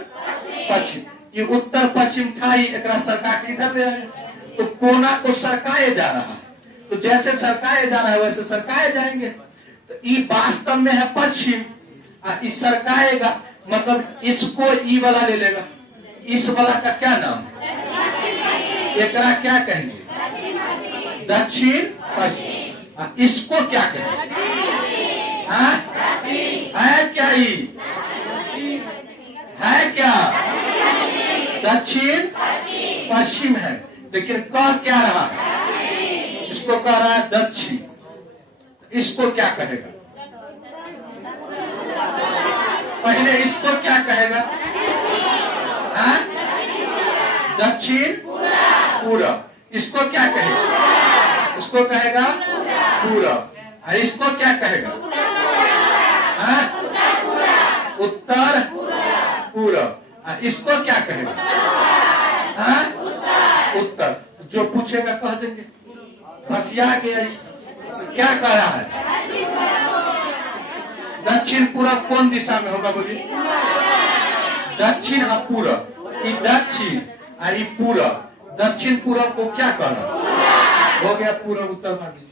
पश्चिम। ये उत्तर पश्चिम था, ये एक सरका के इधर ले आए, तो कोना को सरकाए जा रहा है। तो जैसे सरकाए जा रहा है वैसे सरकाए जाएंगे। तो ये वास्तव में है पश्चिम, इस सरकाएगा, मतलब इसको ई वाला ले लेगा। इस वाला का क्या नाम? एकरा क्या कहेंगे? दक्षिण पश्चिम। इसको क्या कहेंगे? है क्या? ई है क्या? दक्षिण पश्चिम है, लेकिन कह क्या रहा है? इसको कह रहा है दक्षिण। इसको क्या कहेगा? पहले इसको क्या कहेगा? दक्षिण पूरब। इसको क्या कहेगा? इसको कहेगा पूरब। इसको क्या कहेगा? उत्तर पूरब। इसको क्या कहेगा? उत्तर। जो पूछेगा कह देंगे, फंसिया गया। क्या कह रहा है? दक्षिण पूरब कौन दिशा में होगा? बोलिए। दक्षिण और पूरब, ये दक्षिण और ये पूरब। दक्षिण पूरब को क्या कह रहा? हो गया पूरब उत्तर मान लीजिए।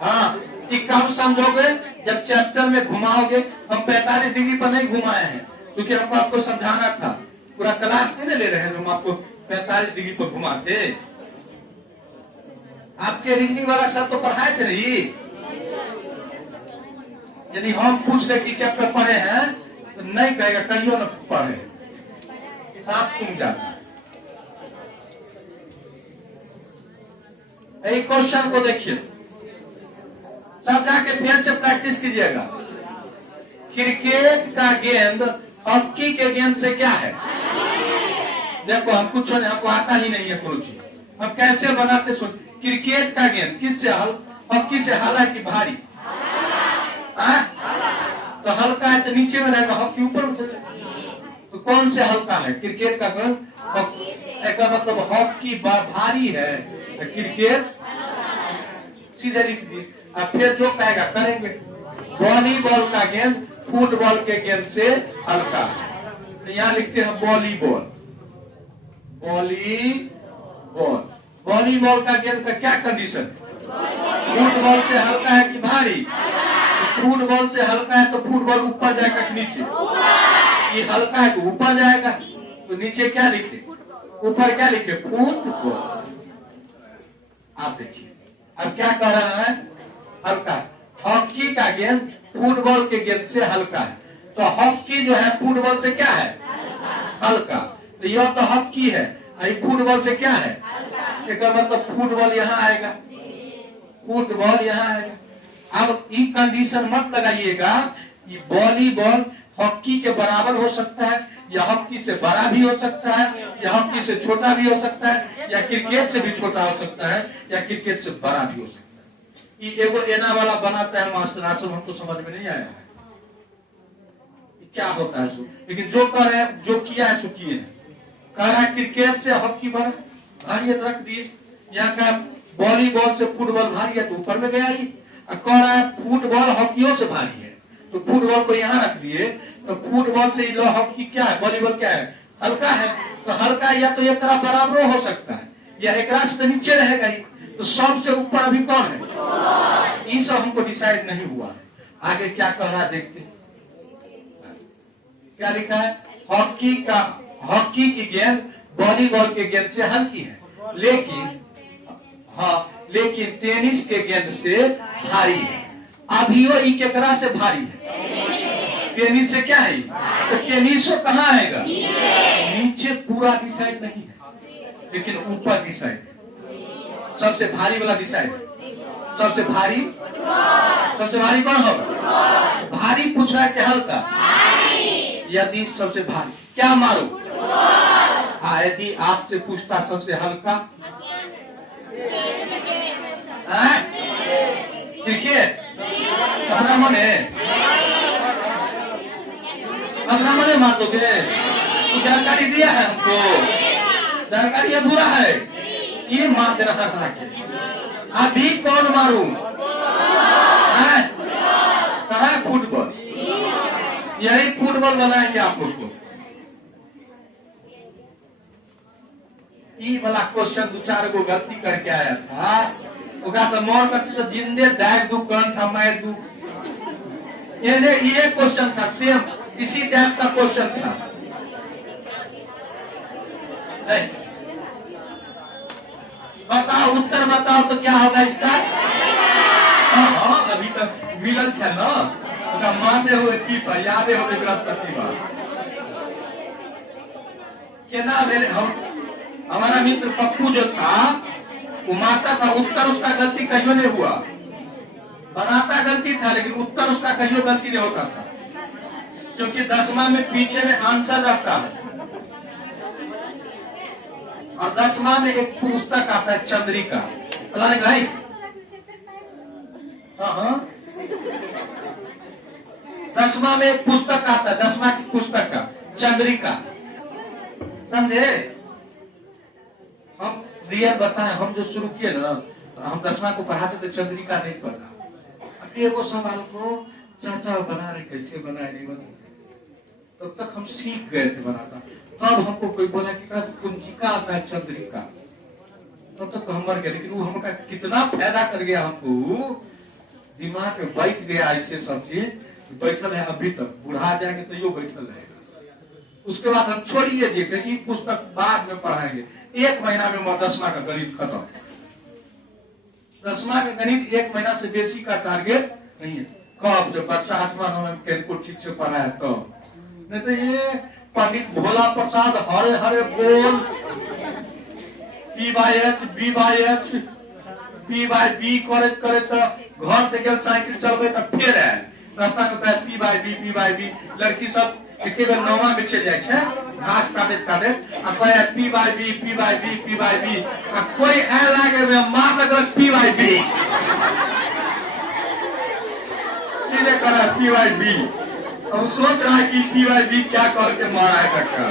हाँ, ये कब समझोगे? जब चैप्टर में घुमाओगे। हम 45 डिग्री पर नहीं घुमाए हैं, क्योंकि हमको आपको समझाना था। पूरा क्लास नहीं ले रहे हैं, हम आपको 45 डिग्री पर घुमाते। आपके रीजनिंग वाला सब तो पढ़ाए थे नहीं। यदि हम पूछ ले कि चैप्टर पढ़े हैं तो नहीं कहेगा कहियो न पढ़े, आप तुम जाते। एक क्वेश्चन को देखिए, सब जाके फिर से प्रैक्टिस कीजिएगा। क्रिकेट का गेंद हॉकी के गेंद से क्या है? देखो हम कुछ नहीं, हमको आता ही नहीं है कुछ। हम कैसे बनाते सोच। क्रिकेट का गेंद किससे? हॉकी से हल्का की भारी? तो हल्का है तो नीचे में रहेगा, हॉकी ऊपर में चलेगा। तो कौन से हल्का है? क्रिकेट का गेंद का मतलब हॉकी भारी है, क्रिकेट सीधे लिख दिए। अब फिर जो कहेगा करेंगे। वॉलीबॉल का गेंद फुटबॉल के गेंद से हल्का। तो यहाँ लिखते हैं वॉलीबॉल। वॉलीबॉल, वॉलीबॉल का गेंद का क्या कंडीशन? फुटबॉल से हल्का है कि भारी? फुटबॉल से हल्का है तो फुटबॉल ऊपर जाएगा कि नीचे? ये हल्का है तो ऊपर जाएगा। तो नीचे क्या लिखे, ऊपर क्या लिखे, फुटबॉल। आप देखिए अब क्या कह रहा है, हल्का। हॉकी का गेंद फुटबॉल के गेंद से हल्का है, तो हॉकी जो है फुटबॉल से क्या है, हल्का। तो यह तो हॉकी है, फुटबॉल से क्या है, एक मतलब फुटबॉल यहाँ आएगा, फुटबॉल यहाँ आएगा। अब ये कंडीशन मत लगाइएगा कि वॉलीबॉल हॉकी के बराबर हो सकता है, या हॉकी से बड़ा भी हो सकता है, या हॉकी से छोटा भी हो सकता है, या क्रिकेट से भी छोटा हो सकता है, या क्रिकेट से बड़ा भी हो सकता है। ये एगो एना वाला बनाता है मास्टर आसम, हमको समझ में नहीं आया है क्या होता है सो। लेकिन जो कर रहे हैं, जो किया है सो किए हैं। कह रहा है क्रिकेट से हॉकी बड़ा भारी रख दिए, यहाँ का वॉलीबॉल से फुटबॉल भारी है तो ऊपर में गया ही। कह रहा है फुटबॉल हॉकियों से भारी है, तो फुटबॉल को यहाँ रख दिए, तो फुटबॉल से हॉकी क्या है, वॉलीबॉल क्या है, हल्का है। तो हल्का या तो एक तरह बराबर हो सकता है, या एक रास्ते नीचे रहेगा ही। तो सबसे ऊपर अभी कौन है, ये सब हमको डिसाइड नहीं हुआ। आगे क्या कह रहा है देखते, क्या लिखा है, हॉकी की गेंद वॉलीबॉल के गेंद से हल्की है, लेकिन टेनिस के गेंद से भारी है। अभी वो केकरा से भारी है, टेनिस से क्या है, तो टेनिस कहाँ आएगा, नीचे पूरा डिसाइड नहीं है, लेकिन ऊपर डिसाइड, सबसे भारी वाला डिसाइड। सबसे भारी कौन होगा, भारी पूछ रहा है कि हल्का, यदि सबसे भारी क्या मारो, यदि आपसे पूछता सबसे हल्का, क्रिकेट अपना मने मार दोगे, तो जानकारी दिया है हमको, जानकारी अधूरा है, ये मार दे रहा था। अभी कौन मारू, कहा फुटबॉल, यही फुटबॉल बनाएंगे आप लोग को। ये वाला क्वेश्चन दो चार को गलती करके आया था, तो मोर का तो जिंदे दाग दू कंठ मैं दू, ये क्वेश्चन था, सेम इसी टाइप का क्वेश्चन था। बताओ, उत्तर बताओ तो क्या होगा इसका। हाँ अभी तक मिलन है ना, माने हुए की पर यादे हो बृहस्पति बार के ना मेरे हमारा मित्र पप्पू जो था वो मारता था, उत्तर उसका गलती कहियो नहीं हुआ, बनाता गलती था लेकिन उत्तर उसका कहियो गलती नहीं होता था, क्योंकि 10वां में पीछे में आंसर रहता है। और 10वां में एक पुस्तक आता है चंद्रिका, भाई हाँ 10वां में एक पुस्तक आता है, 10वां की पुस्तक का चंद्रिका, समझे। हम रियल बताएं, हम जो शुरू किए ना, हम 10वां को पढ़ाते थे, चंद्रिका नहीं पढ़ा। एगो सवाल को चाचा बना रहे, कैसे बनाए नहीं बना, तब तक हम सीख गए थे बनाता। तब हमको कोई बोला कि कुंजिका आता है चंद्रिका, तब तक हम मर गए। लेकिन वो हमका कितना फायदा कर गया, हमको दिमाग में बैठ गया ऐसे सब चीज, बैठल है अभी तक, बुढ़ा जाएंगे तो यो बैठल रहेगा। उसके बाद हम छोड़िए देखे, ये पुस्तक बाद में पढ़ाएंगे। 1 महीना में 10वां का गणित खत्म। 10वां का गणित 1 महीना से बेसी का टारगेट नहीं है। कब जब बच्चा 8वां 9वां को ठीक से पढ़ा है तो, नहीं तो ये पंडित भोला प्रसाद हरे हरे बोल, P/H B/H P/B करे तो घर से गल साइकिल चलबे तो फिर है रास्ता में कहे P/B लड़की सब एक बेर 9वां में चल जाए छे, घास काटे आ कहे P/B आ कोई ए लागे में मार लगल P/B, सीधे करा P/B। अब सोच रहा है कि P/B क्या करके मारा है टक्का,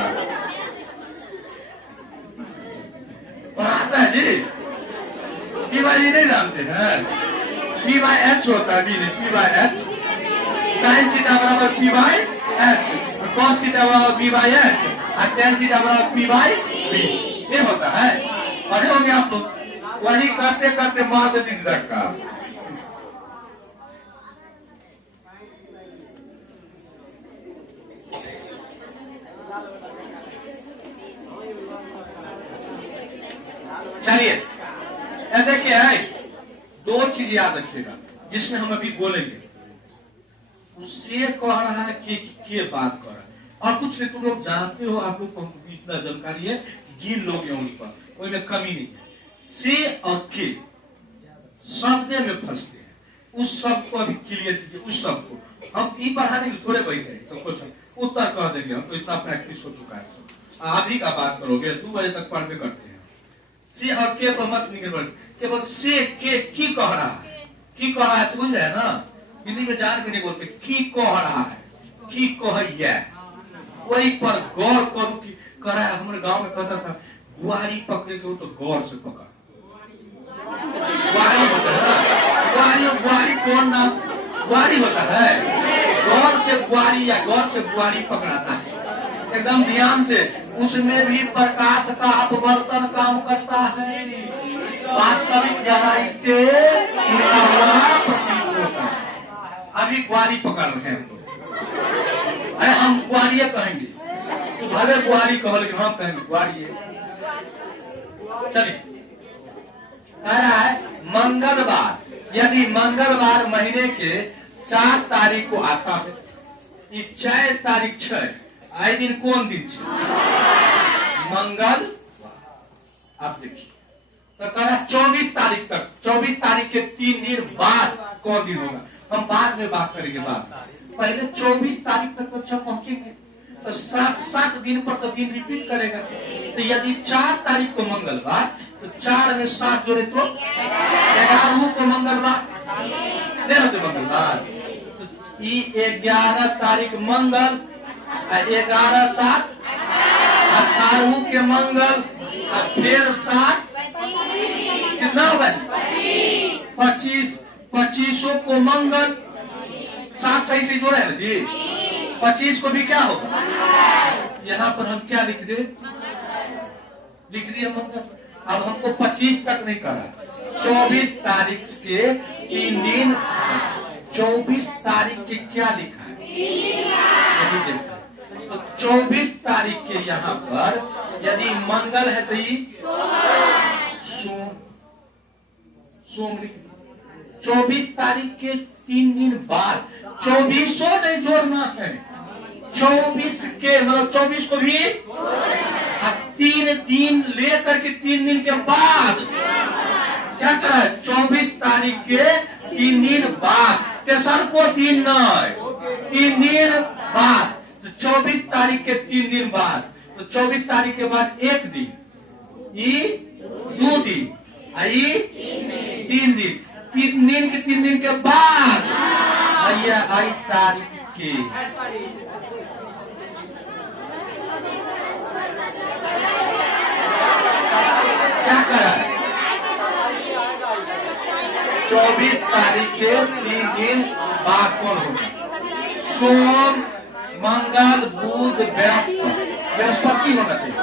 पढ़ाता है जी। P/B नहीं जानते हैं, P/H होता है, P/H, sin थीटा बराबर P/H, cos थीटा बराबर P/H, tan थीटा बराबर P/B, ये होता है। पढ़े होंगे आप लोग, वही करते करते मार दे दिन तक का। चलिए देखिए है, दो चीज याद रखिएगा जिसमें हम अभी बोलेंगे। उससे कह रहा है कि बात कर रहा है और कुछ नहीं। तुम लोग जानते हो, आप लोग को इतना जानकारी है, गिन लोग उन्हीं पर, कोई में कमी नहीं है। से और के शब्द में फंसते हैं। उस शब्द को अभी क्लियर कीजिए। उस शब्द को हम ई पढ़ाने के थोड़े बैठे तो क्वेश्चन उत्तर कह देंगे। हमको इतना प्रैक्टिस हो चुका है। आप ही का बात करोगे, 2 बजे तक पढ़ने करते हैं। से और के पर मत निकल, केवल से के की कह रहा है, की कह रहा है, समझ रहे हैं ना? हिंदी में जान के नहीं बोलते, की कह रहा है, की कहिए, वही पर गौर करो कि कह रहा है। हमारे गांव में कहता था, गुआरी पकड़े के हो तो गौर से पकड़। गुआरी होता है ना, गुआरी कौन नाम गुआरी होता है? गौर से गुआरी या गौर से गुआरी पकड़ाता है, एकदम ध्यान से। उसमें भी प्रकाश का अपवर्तन काम करता है, वास्तविक गहराई से उड़ता हुआ प्रतीत होता है। अभी ग्वारी पकड़ रहे हैं तो अरे हम ग्वारिये कहेंगे, तो भले ग्वारी कहो लेकिन हम कहेंगे ग्वारिये। चलिए कह रहा है मंगलवार, यदि मंगलवार महीने के 4 तारीख को आता है, ये 4 तारीख 6 आई दिन कौन दिन मंगल। आप देखिए तो कह रहा 24 तारीख तक, 24 तारीख के 3 दिन बाद कौन दिन होगा, हम बाद में बात करेंगे। पहले 24 तारीख तक तो जब पहुंचेंगे तो 7 दिन पर तो दिन रिपीट करेगा। तो यदि 4 तारीख को मंगलवार, तो 4 में 7 जोड़े तो 11 को मंगलवार नहीं होते मंगलवार। तो 11 तारीख मंगल, 11 7 18 के मंगल, और फिर 7 कितना होगा 25, 25 को मंगल। 7 सही से जोड़े है जी, 25 को भी क्या होगा, यहाँ पर हम क्या लिख दिए मंगल। अब हमको 25 तक नहीं करा, 24 तारीख के 3 दिन, 24 तारीख के क्या लिखा है, तो 24 तारीख के यहाँ पर यदि मंगल है तो सोम लिख। 24 तारीख के 3 दिन बाद, 24 नहीं जोड़ना है, 24 के मतलब 24 को भी 3 दिन लेकर के 3 दिन के बाद क्या करा है, 24 तारीख के 3 दिन बाद, तेसर को 3 दिन बाद, तो 24 तारीख के 3 दिन बाद, तो 24 तारीख के बाद 1 दिन, 2 दिन, 3 दिन, 3 दिन के 3 दिन के बाद भैया आई तारीख के क्या करा, 24 तारीख के 3 दिन बाद कौन होगा, सोम मंगल बुध बृहस्पति होना चाहिए।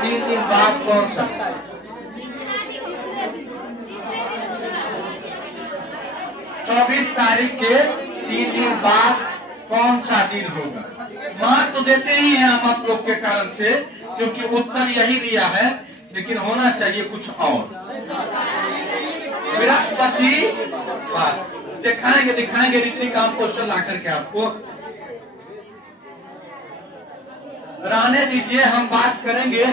3 दिन बाद कौन सा, 24 तारीख के 3 दिन बाद कौन सा दिन होगा। मार्क तो देते ही हैं हम आप लोग के कारण से, क्योंकि उत्तर यही दिया है, लेकिन होना चाहिए कुछ और। बृहस्पति दिखाएंगे रीति काम क्वेश्चन ला करके आपको। रहने दीजिए, हम बात करेंगे।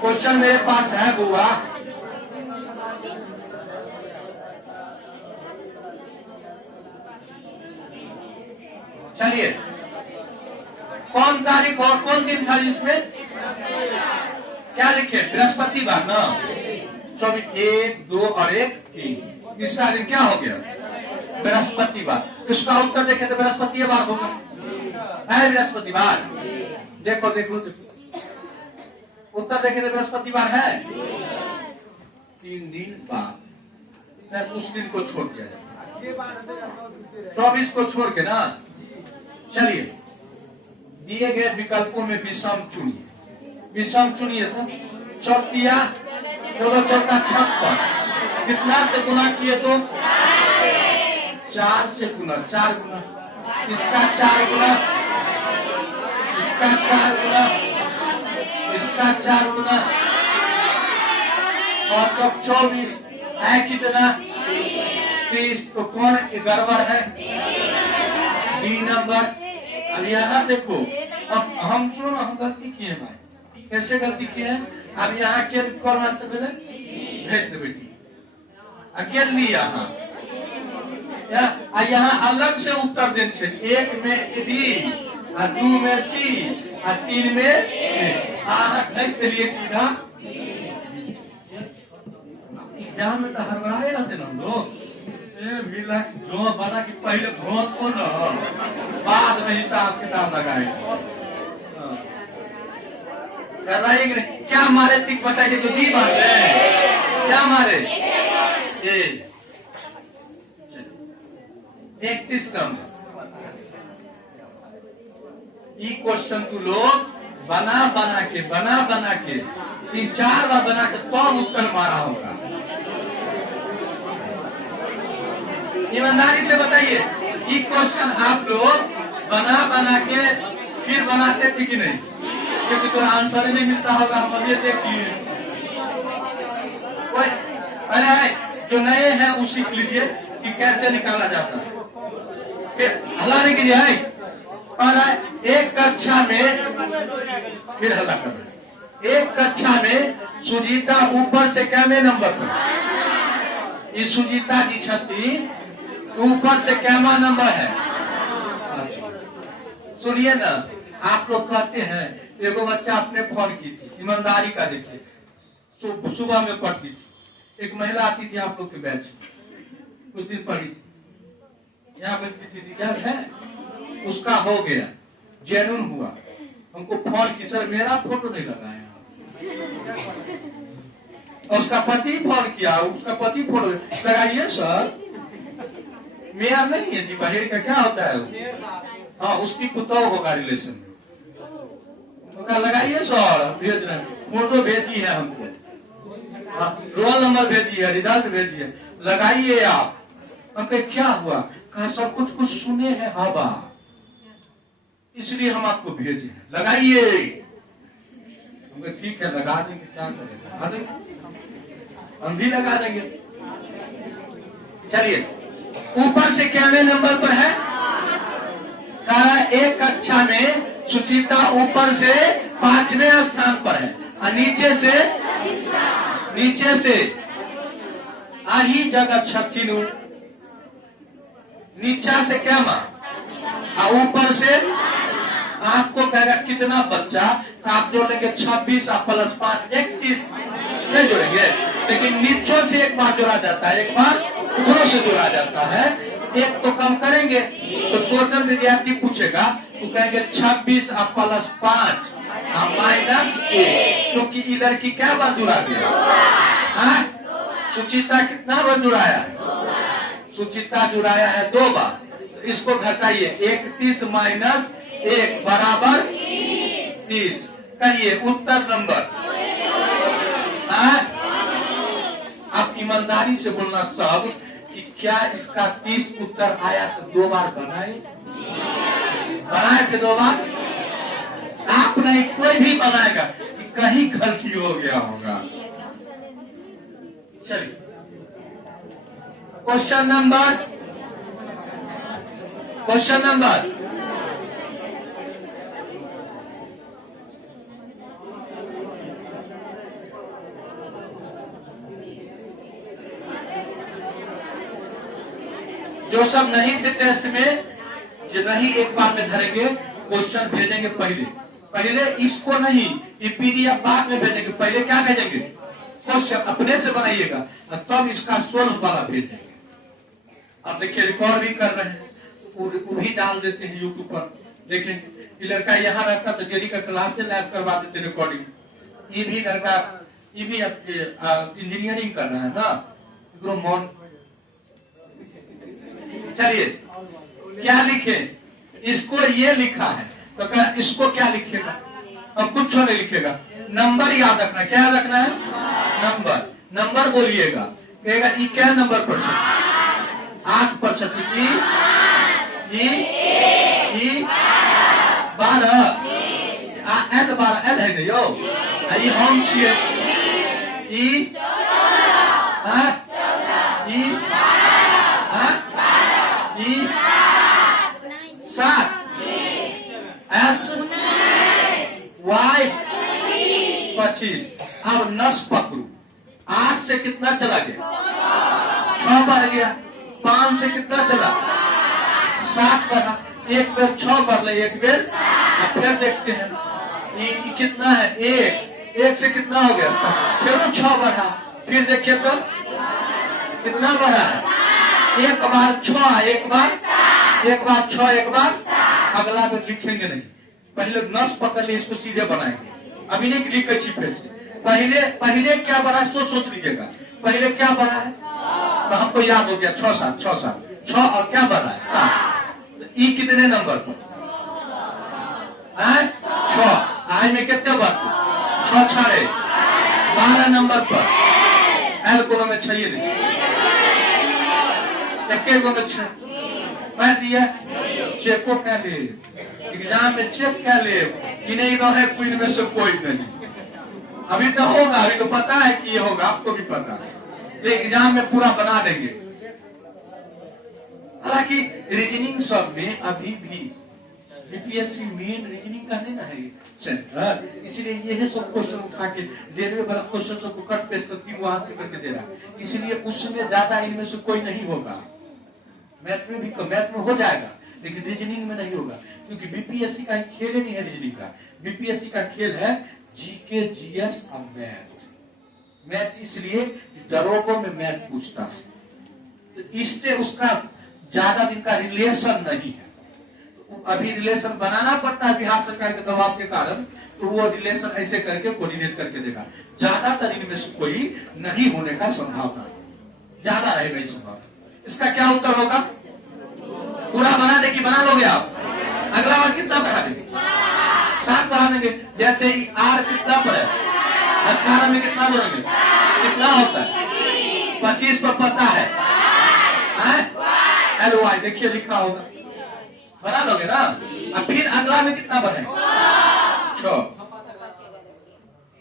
क्वेश्चन मेरे पास है बुआ, चलिए कौन तारीख और कौन दिन था इसमें, क्या लिखे, बृहस्पतिवार ना। 1, 2 और 1 3, तीसरा दिन क्या हो गया, बृहस्पतिवार। इसका उत्तर देखे तो बृहस्पतिवार होगा, है बृहस्पतिवार। देखो उत्तर देखे तो बृहस्पतिवार है। 3 दिन बाद उस दिन को छोड़ दिया जाए, 24 को छोड़ के ना। चलिए दिए गए विकल्पों में विषम चुनिए तो 14 14 56, कितना से गुना किए तो 4 से गुना, 4 गुना इसका 4 गुना, इसका 4 गुना, इसका 4 गुना, 24 है कितना? 30। तो कौन गड़बड़ है? D number. अब यहाँ देखो, अब हम सुनो, हम गलती किए भाई। कैसे गलती किए हैं? अब यहाँ के कौन आंसर मिले? भेज दे बेटी। अकेले यहाँ यहाँ अलग से उत्तर देने से, 1 में डी, 2 में सी, 3 में भेज के लिए सीधा। एग्जाम में तो हरवाए रहते ना लोग, मिला जो बना कि पहले भोट को न बाद में हिसाब किताब लगाए। क्या मारे तिक बताइए तो दी बात है, क्या मारे? 31 नंबर। ये क्वेश्चन तू लोग बना बना के 3-4 बार बना के तो उत्तर मारा होगा। ईमानदारी से बताइए, ये क्वेश्चन आप लोग बना के फिर बनाते थे कि नहीं? क्योंकि तो आंसर ही नहीं मिलता होगा। हम ये देखिए, अरे जो नए हैं वो सीख लीजिए कि कैसे निकाला जाता है। हल्ला नहीं कीजिए। और एक कक्षा में फिर हल्ला कर रहे, एक कक्षा में सुजीता ऊपर से कैमे नंबर पर? ये सुजीता जी छठी ऊपर से कैमा नंबर है? सुनिए ना, आप लोग कहते हैं एगो बच्चा अपने फोन की थी, ईमानदारी का देखिए, सुबह में पढ़ती थी, एक महिला आती थी आप लोग के बैच, कुछ दिन पढ़ी थी, यहाँ मिलती थी, क्या है उसका हो गया, जेन्युइन हुआ, हमको फोन की, सर मेरा फोटो नहीं लगाया, उसका पति फोन किया, उसका पति फोटो लगाइए सर, मेरा नहीं है जी, बाहर का क्या होता है? हाँ, उसकी पुतौ होगा रिलेशन में, तो लगाइए सर, भेज रहे, फोटो भेजी है हमको, रोल नंबर भेजी है, रिजल्ट भेजी है, लगाइए आप। हम कहे क्या हुआ? कहा सर कुछ सुने हैं हवा, इसलिए हम आपको भेजे हैं, लगाइए। हम कहे ठीक है लगा देंगे, क्या करेगा, हम भी लगा देंगे। चलिए, ऊपर से कैमे नंबर पर है? कहा एक कक्षा में सुचिता ऊपर से 5वें स्थान पर है, और नीचे से आही जगह छठी नू, नीचा से क्या मां, ऊपर से आपको कहेगा कितना बच्चा, तो आप जोड़ेंगे 26 + 5 31 नहीं जोड़ेंगे, लेकिन नीचों से एक बार जोड़ा जाता है, एक बार ऊपरों से जोड़ा जाता है, एक तो कम करेंगे तो टोटल विद्यार्थी पूछेगा तो कहेंगे 26 + 5 -1, क्योंकि इधर की क्या बात जुड़ा गया? सुचिता कितना बार जुड़ाया है? सुचिता जुड़ाया है 2 बार, इसको घटाइए, 31 - 1 बराबर 30। कहिए उत्तर नंबर। आप ईमानदारी से बोलना सब कि क्या इसका 30 उत्तर आया तो 2 बार बनाए थे 2 बार? आप नहीं, कोई भी बनाएगा कि कहीं गलती हो गया होगा। चलिए क्वेश्चन नंबर जो सब नहीं थे टेस्ट में, जो नहीं एक बार में धरेंगे, क्वेश्चन भेजेंगे पहले इसको नहीं, ये पीडीएफ बाद में भेजेंगे, पहले क्या भेजेंगे? क्वेश्चन अपने से बनाइएगा, तब इसका सोल्व वाला भेजेंगे। अब देखिए रिकॉर्ड भी कर रहे हैं, वो भी डाल देते हैं यूट्यूब पर, देखेंगे। ये लड़का यहाँ रहता तो जेडी का क्लास से लैब करवा देते रिकॉर्डिंग। ये भी लड़का, ये भी इंजीनियरिंग कर रहा है ना। चलिए क्या लिखे? इसको ये लिखा है तो क्या इसको क्या लिखेगा? अब कुछ नहीं लिखेगा, नंबर याद रखना। क्या याद रखना है? नंबर बोलिएगा, कहेगा ये क्या नंबर पर? 8%। 12 एल 12 एल है नहीं यो ई हम छिए ई ई ई 7 एस वाई 25। अब नस पकड़ू 8 से कितना चला गया 6 बढ़ गया 5 से कितना चला 7 बढ़ा एक बेर 6 बढ़ ले एक बेर फिर देखते हैं ये कितना है 1 से कितना हो गया 7 फिर 6 बढ़ा फिर देखिए तो कितना बढ़ा है एक बार 6 एक बार 6 एक बार अगला में लिखेंगे नहीं पहले नस पकड़ लिए इसको सीधे बनाएंगे अभी नहीं लिखे फिर से पहले क्या बढ़ा है सोच लीजिएगा पहले क्या बढ़ा है तो हमको याद हो गया 6 और क्या बढ़ा है 7 ई कितने नंबर पर 6 आज में कितने बढ़ते 6 छाड़े 12 नंबर पर एल को में 6 एक में 6 मैं दिया चेको क्या ले एग्जाम में चेक क्या ले कि नहीं है कोई में से कोई नहीं अभी तो होगा अभी तो पता है कि ये होगा आपको भी पता है एग्जाम में पूरा बना देंगे। हालांकि रीजनिंग सब में अभी भी बीपीएससी मेन रीजनिंग का नहीं ना है सेंटर इसलिए यही सब क्वेश्चन उठा के रेलवे वाला क्वेश्चन सबको कट पेस्ट करके वहां से करके दे रहा इसलिए उसमें ज्यादा इनमें से कोई नहीं होगा मैथ में भी मैथ में हो जाएगा लेकिन रीजनिंग में नहीं होगा क्योंकि बीपीएससी का खेल नहीं है रीजनिंग का बीपीएससी का खेल है जीके जीएस और मैथ इसलिए दरोगों में मैथ पूछता है तो इससे उसका ज्यादा दिन का रिलेशन नहीं है तो अभी रिलेशन बनाना पड़ता है बिहार सरकार के दबाव के कारण तो वो रिलेशन ऐसे करके कोऑर्डिनेट करके देगा ज्यादातर इनमें से कोई नहीं होने का संभावना ज्यादा रहेगा इस संभावना। इसका क्या उत्तर होगा पूरा बना दे कि बना लोगे आप अगला बार कितना बढ़ा देंगे 7 बढ़ा देंगे जैसे ही आर कितना पर है 18 में कितना जोड़ेंगे कितना होता है 25 पर पता है एल वाई देखिए लिखा होगा बना लोगे ना अब फिर अगला में कितना बने 6।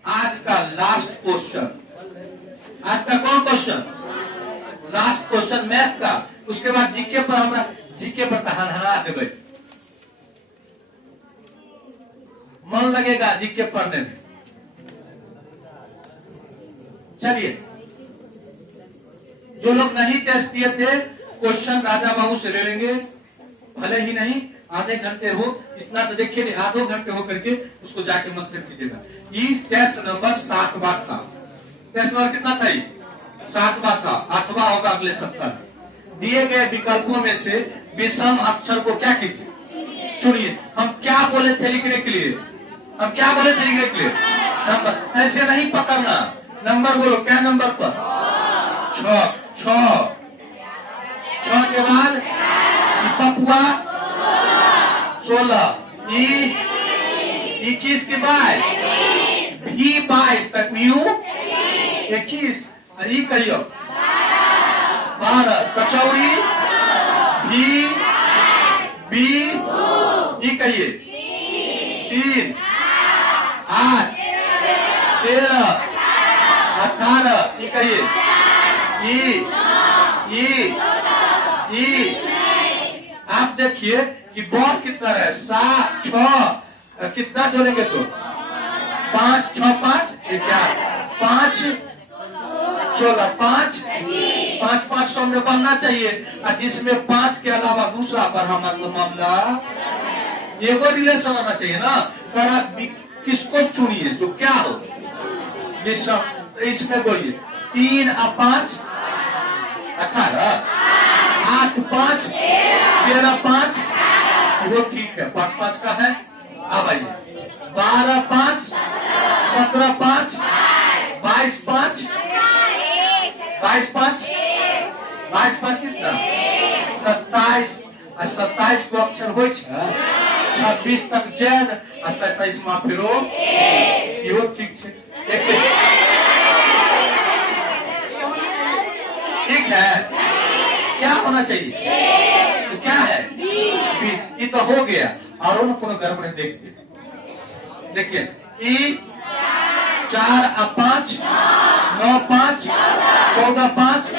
आज का लास्ट क्वेश्चन आज का कौन क्वेश्चन लास्ट क्वेश्चन मैथ का उसके बाद जीके पर हमरा जीके पर हरा देवे मन लगेगा जीके पढ़ने में। चलिए जो लोग नहीं टेस्ट दिए थे क्वेश्चन राजा बाबू से ले लेंगे भले ही नहीं आधे घंटे हो इतना तो देखिए नहीं आधो घंटे हो करके उसको जाके मंथन कीजिएगा। ये टेस्ट नंबर 7वां था टेस्ट नंबर कितना था 7वां था 8वां होगा अगले सप्ताह। दिए गए विकल्पों में से विषम अक्षर को क्या कीजिए चुनिए। हम क्या बोले थे लिखने के लिए हम क्या बोले थे लिखने के लिए नंबर ऐसे नहीं पकड़ना नंबर बोलो क्या नंबर पर 6 के बाद पपुआ 16 21 के बाद भी 22 तक यू 21 कहियो 12 कचौड़ी बी कहिए 3 8 13 18 कहिए ई आप देखिए कि बहुत कितना है 7 6 कितना जोड़ेंगे तो 5 6 5 5 16 5 सौ में बनना चाहिए और जिसमें 5 के अलावा दूसरा बढ़ा मतलब मामला एगो रिलेशन आना चाहिए ना तो आप किसको चुनिए जो क्या हो इसमें बोलिए 3 और 5 18 8 5 13 5 वो ठीक है 5 5 का है अब आइए 12 5 17 5 22 5 22 5 कितना 27 और 27 को अक्षर हो 26 तक जैन और 27 में फिर इहो ठीक है क्या होना चाहिए तो क्या है ये तो हो गया। और उनको गड़बड़ देखते देखिए ई 4 और 5 9 5 14 5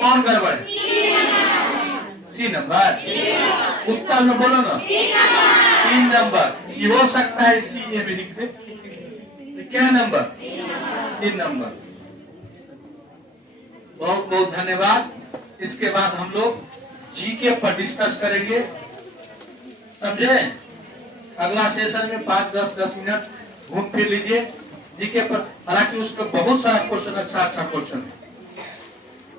कौन गड़बड़ है? सी नंबर। उत्तर में बोलो ना 3 नंबर। ये हो सकता है सी ए में लिख दे। क्या नंबर? 3 नंबर। बहुत बहुत धन्यवाद। इसके बाद हम लोग जीके पर डिस्कस करेंगे, समझे? अगला सेशन में 5-10 मिनट घूम फिर लीजिए जीके पर। हालांकि उसका बहुत सारा क्वेश्चन अच्छा क्वेश्चन है।